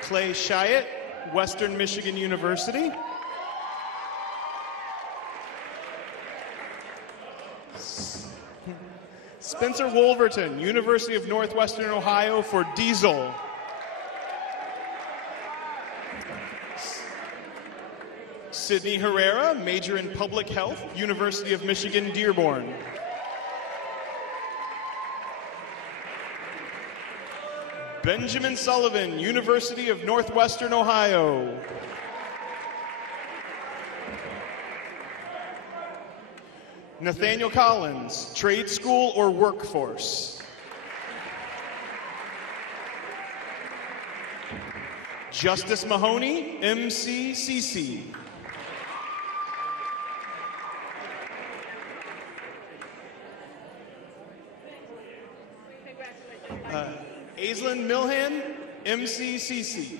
Clay Chiat, Western Michigan University. Spencer Wolverton, University of Northwestern Ohio for Diesel. Sydney Herrera, major in public health, University of Michigan, Dearborn. Benjamin Sullivan, University of Northwestern Ohio. Nathaniel Collins, trade school or workforce. Justice Mahoney, MCCC. Aislinn Milhan, MCCC.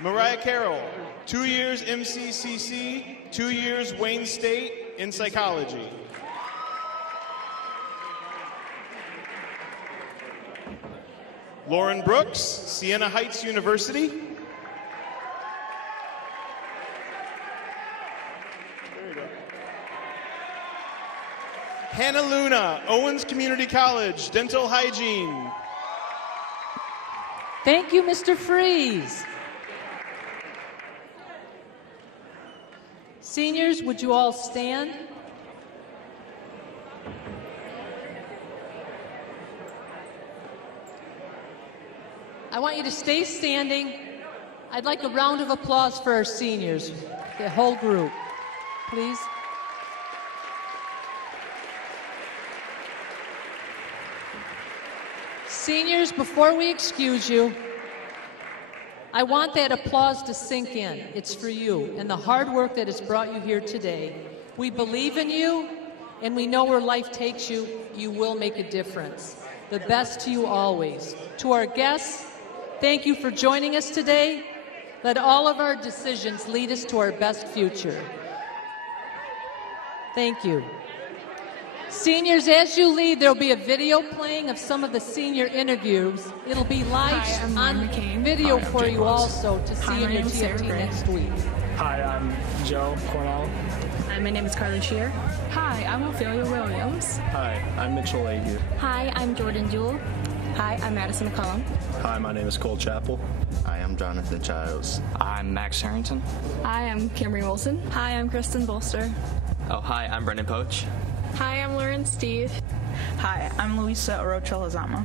Mariah Carroll, 2 years MCCC, 2 years Wayne State in psychology. Lauren Brooks, Siena Heights University. Hannah Luna, Owens Community College, Dental Hygiene. Thank you, Mr. Frese. Seniors, would you all stand? I want you to stay standing. I'd like a round of applause for our seniors, the whole group, please. Seniors, before we excuse you, I want that applause to sink in. It's for you and the hard work that has brought you here today. We believe in you, and we know where life takes you, you will make a difference. The best to you always. To our guests, thank you for joining us today. Let all of our decisions lead us to our best future. Thank you. Seniors, as you leave, there'll be a video playing of some of the senior interviews. It'll be live on video for you also to see in your TFT next week. Hi, I'm Joe Cornell. Hi, my name is Carly Shear. Hi, I'm Ophelia Williams. Hi, I'm Mitchell Leahy. Hi, I'm Jordan Jewell. Hi, I'm Madison McCollum. Hi, my name is Cole Chappell. Hi, I'm Jonathan Childs. I'm Max Harrington. Hi, I'm Camry Wilson. Hi, I'm Kristen Bolster. Oh, hi, I'm Brendan Poach. Hi, I'm Lauren Steve. Hi, I'm Luisa Orocho Lazama.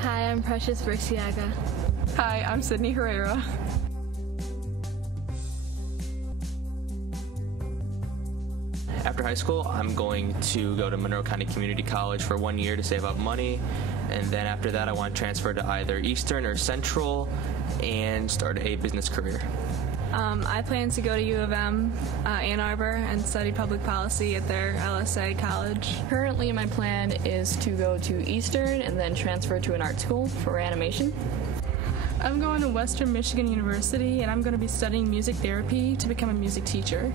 Hi, I'm Precious Versiaga. Hi, I'm Sydney Herrera. After high school, I'm going to go to Monroe County Community College for 1 year to save up money. And then after that, I want to transfer to either Eastern or Central and start a business career. I plan to go to U of M, Ann Arbor, and study public policy at their LSA college. Currently, my plan is to go to Eastern and then transfer to an art school for animation. I'm going to Western Michigan University, and I'm going to be studying music therapy to become a music teacher.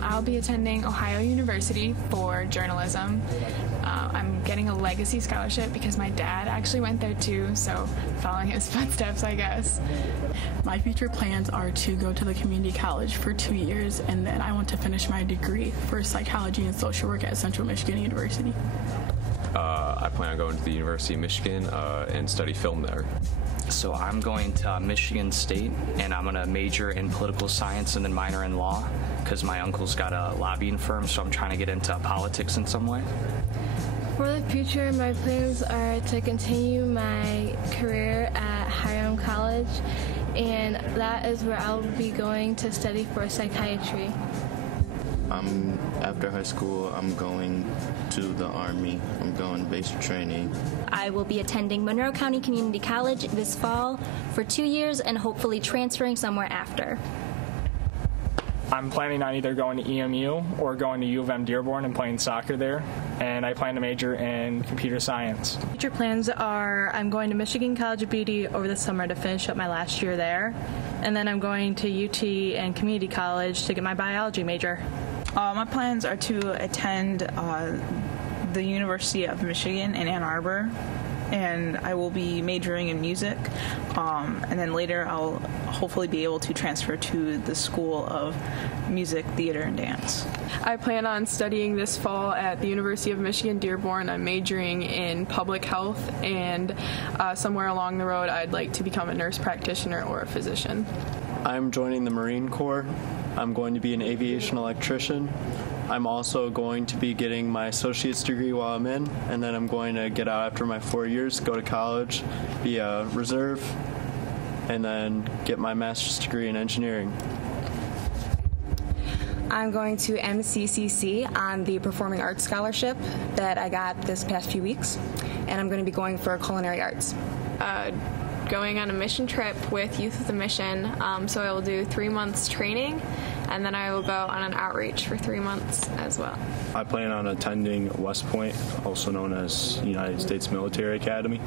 I'll be attending Ohio University for journalism. I'm getting a legacy scholarship because my dad actually went there too, so following his footsteps, I guess. My future plans are to go to the community college for 2 years, and then I want to finish my degree for psychology and social work at Central Michigan University. I plan on going to the University of Michigan and study film there. So I'm going to Michigan State, and I'm going to major in political science and then minor in law because my uncle's got a lobbying firm, so I'm trying to get into politics in some way. For the future, my plans are to continue my career at Hiram College, and that is where I'll be going to study for psychiatry. After high school, I'm going to the Army. I'm going basic training. I will be attending Monroe County Community College this fall for 2 years and hopefully transferring somewhere after. I'm planning on either going to EMU or going to U of M Dearborn and playing soccer there, and I plan to major in computer science. Future plans are I'm going to Michigan College of Beauty over the summer to finish up my last year there, and then I'm going to UT and community college to get my biology major. My plans are to attend the University of Michigan in Ann Arbor, and I will be majoring in music, and then later I'll hopefully be able to transfer to the School of Music, Theater, and Dance. I plan on studying this fall at the University of Michigan Dearborn. I'm majoring in public health, and somewhere along the road I'd like to become a nurse practitioner or a physician. I'm joining the Marine Corps. I'm going to be an aviation electrician. I'm also going to be getting my associate's degree while I'm in, and then I'm going to get out after my 4 years, go to college, be a reserve, and then get my master's degree in engineering. I'm going to MCCC on the Performing Arts Scholarship that I got this past few weeks, and I'm going to be going for culinary arts. Going on a mission trip with Youth with a Mission, so I will do 3 months training, and then I will go on an outreach for 3 months as well. I plan on attending West Point, also known as United States Military Academy.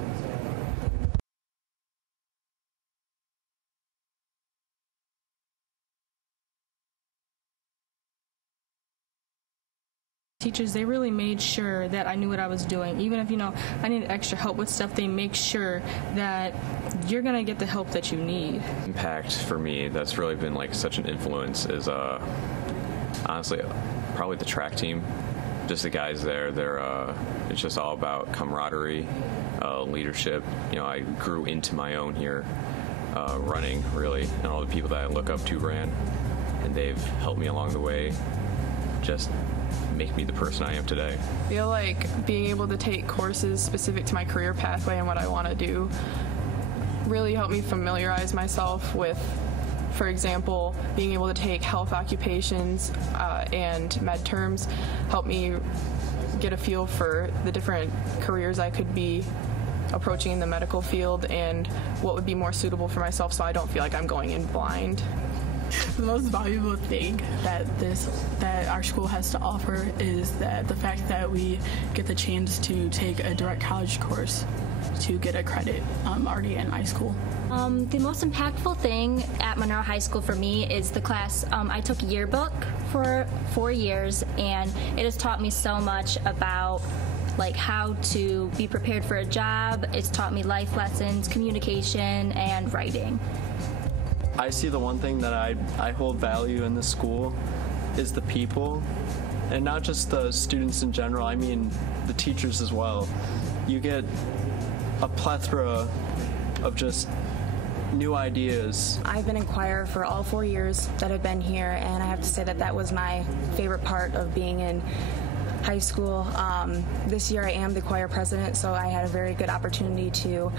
Teachers, they really made sure that I knew what I was doing. Even if, I needed extra help with stuff, they make sure that you're going to get the help that you need. Impact for me that's really been like such an influence is honestly probably the track team. just the guys there. It's just all about camaraderie, leadership. You know, I grew into my own here, running really, and all the people that I look up to ran, and they've helped me along the way, just make me the person I am today. I feel like being able to take courses specific to my career pathway and what I want to do really helped me familiarize myself with, for example, being able to take health occupations and med terms helped me get a feel for the different careers I could be approaching in the medical field and what would be more suitable for myself, so I don't feel like I'm going in blind. The most valuable thing that our school has to offer is that the fact that we get the chance to take a direct college course to get a credit already in high school. The most impactful thing at Monroe High School for me is the class. I took yearbook for 4 years, and it has taught me so much about like how to be prepared for a job. It's taught me life lessons, communication, and writing. I see the one thing that I hold value in this school is the people, and not just the students in general, I mean the teachers as well. You get a plethora of just new ideas. I've been in choir for all 4 years that I've been here, and I have to say that was my favorite part of being in high school. This year I am the choir president, so I had a very good opportunity to,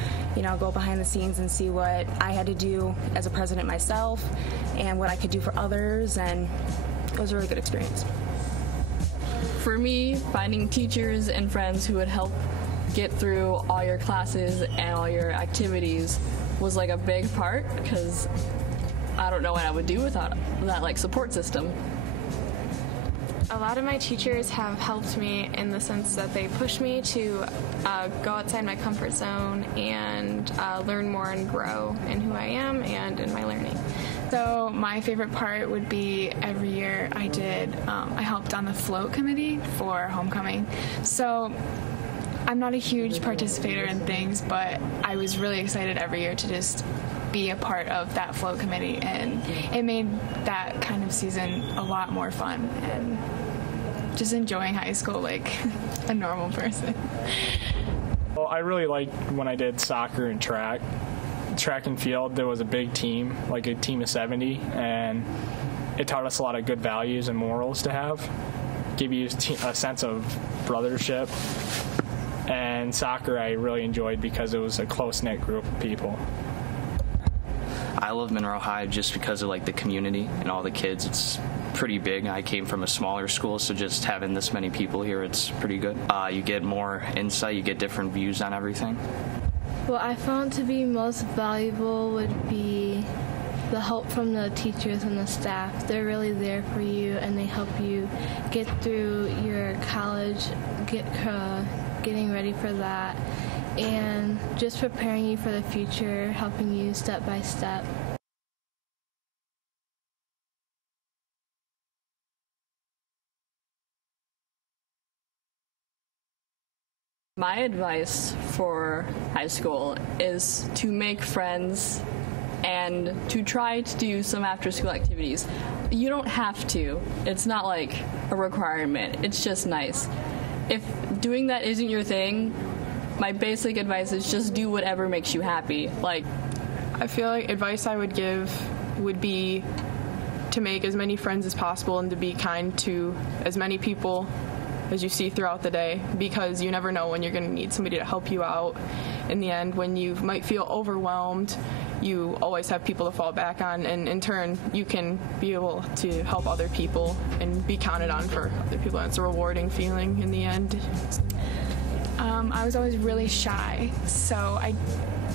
go behind the scenes and see what I had to do as a president myself and what I could do for others, and it was a really good experience. For me, finding teachers and friends who would help get through all your classes and all your activities was like a big part, because I don't know what I would do without that like support system. A lot of my teachers have helped me in the sense that they push me to go outside my comfort zone and learn more and grow in who I am and in my learning. So my favorite part would be every year I helped on the float committee for homecoming. So I'm not a huge participator in things, but I was really excited every year to just be a part of that float committee, and it made that kind of season a lot more fun and just enjoying high school like a normal person. Well, I really liked when I did soccer and track and field. There was a big team, like a team of 70, and it taught us a lot of good values and morals to have. Give you a sense of brothership. And soccer I really enjoyed because it was a close-knit group of people. I love Monroe High just because of like the community and all the kids. It's pretty big. I came from a smaller school, so just having this many people here, it's pretty good. You get more insight, you get different views on everything. What I found to be most valuable would be the help from the teachers and the staff. They're really there for you, and they help you get through your college, getting ready for that, and just preparing you for the future, helping you step by step. My advice for high school is to make friends and to try to do some after-school activities. You don't have to. It's not like a requirement. It's just nice. If doing that isn't your thing, my basic advice is just do whatever makes you happy. I feel like advice I would give would be to make as many friends as possible and to be kind to as many people as you see throughout the day, because you never know when you're going to need somebody to help you out. In the end, when you might feel overwhelmed, you always have people to fall back on, and in turn you can be able to help other people and be counted on for other people. It's a rewarding feeling in the end. I was always really shy, so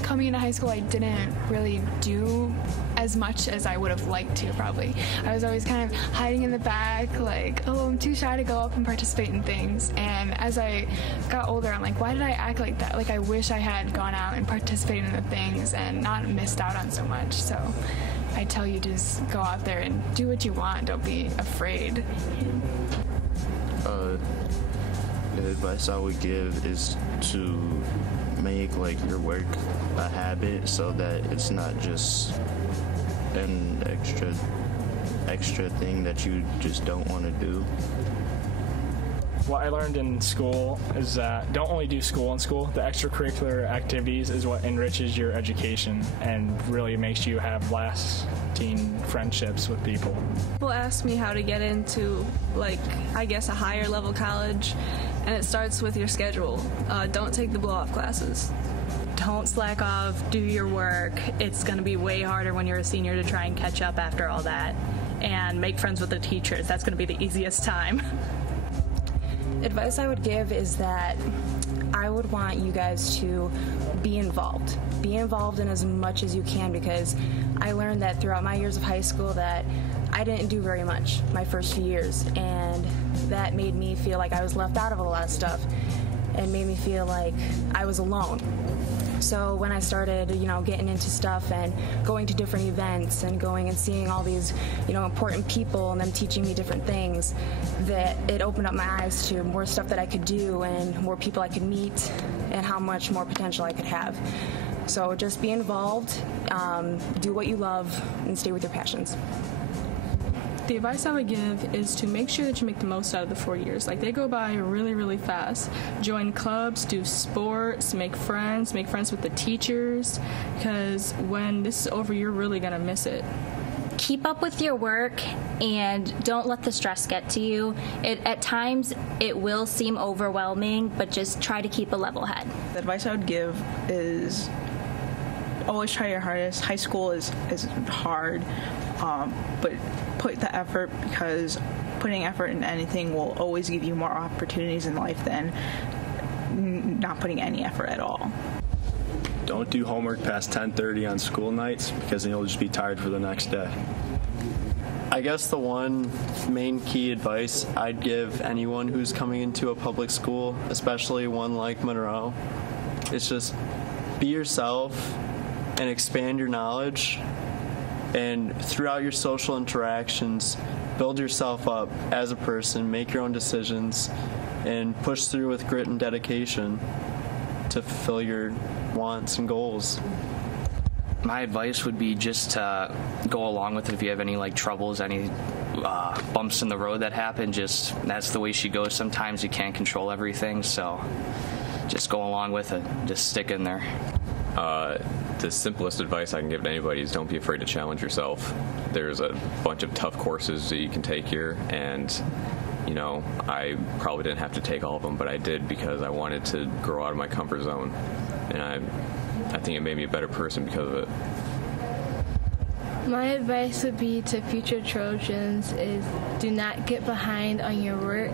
coming into high school I didn't really do as much as I would have liked to, probably. I was always kind of hiding in the back, like, oh, I'm too shy to go up and participate in things. And as I got older, I'm like, why did I act like that? Like, I wish I had gone out and participated in the things and not missed out on so much. So I tell you, just go out there and do what you want. Don't be afraid. The advice I would give is to make your work a habit, so that it's not just an extra thing that you just don't want to do. What I learned in school is that don't only do school in school. The extracurricular activities is what enriches your education and really makes you have lasting friendships with people. People ask me how to get into, like, I guess a higher level college, and it starts with your schedule. Don't take the blow-off classes. Don't slack off, do your work. It's going to be way harder when you're a senior to try and catch up after all that. And make friends with the teachers. That's going to be the easiest time. Advice I would give is that I would want you guys to be involved. Be involved in as much as you can, because I learned that throughout my years of high school that I didn't do very much my first few years, and that made me feel like I was left out of a lot of stuff and made me feel like I was alone. So when I started, getting into stuff and going to different events and going and seeing all these, important people and them teaching me different things, that it opened up my eyes to more stuff that I could do and more people I could meet and how much more potential I could have. So just be involved, do what you love, and stay with your passions. The advice I would give is to make sure that you make the most out of the 4 years. Like, they go by really, really fast. Join clubs, do sports, make friends with the teachers, because when this is over, you're really going to miss it. Keep up with your work and don't let the stress get to you. At times, it will seem overwhelming, but just try to keep a level head. The advice I would give is always try your hardest. High school is hard, but put the effort, because putting effort in anything will always give you more opportunities in life than not putting any effort at all. Don't do homework past 10:30 on school nights, because then you'll just be tired for the next day. I guess the one main key advice I'd give anyone who's coming into a public school, especially one like Monroe, is just be yourself and expand your knowledge. And throughout your social interactions, build yourself up as a person, make your own decisions, and push through with grit and dedication to fulfill your wants and goals. My advice would be just to go along with it. If you have any troubles, any bumps in the road that happen, just that's the way she goes. Sometimes you can't control everything, so just go along with it. Just stick in there. The simplest advice I can give to anybody is don't be afraid to challenge yourself. There's a bunch of tough courses that you can take here, and I probably didn't have to take all of them, but I did because I wanted to grow out of my comfort zone, and I think it made me a better person because of it. My advice would be to future Trojans is do not get behind on your work,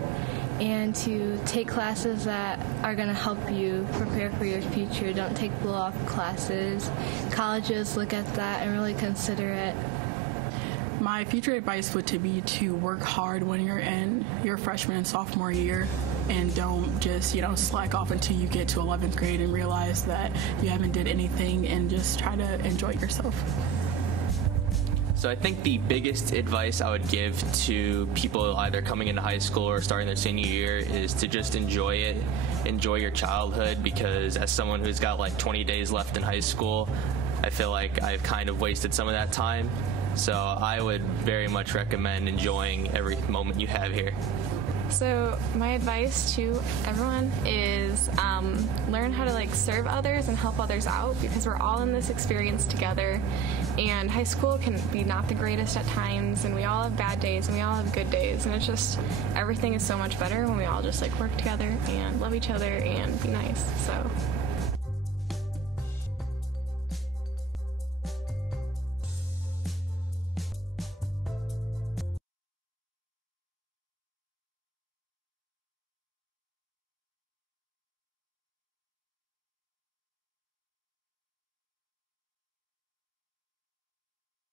and to take classes that are going to help you prepare for your future. Don't take blow-off classes. Colleges look at that and really consider it. My future advice would be to work hard when you're in your freshman and sophomore year, and don't just, slack off until you get to 11th grade and realize that you haven't did anything, and just try to enjoy yourself. So I think the biggest advice I would give to people either coming into high school or starting their senior year is to just enjoy it, enjoy your childhood, because as someone who's got 20 days left in high school, I feel like I've kind of wasted some of that time. So I would very much recommend enjoying every moment you have here. So my advice to everyone is learn how to serve others and help others out, because we're all in this experience together, and high school can be not the greatest at times, and we all have bad days and we all have good days, and it's just everything is so much better when we all just work together and love each other and be nice. So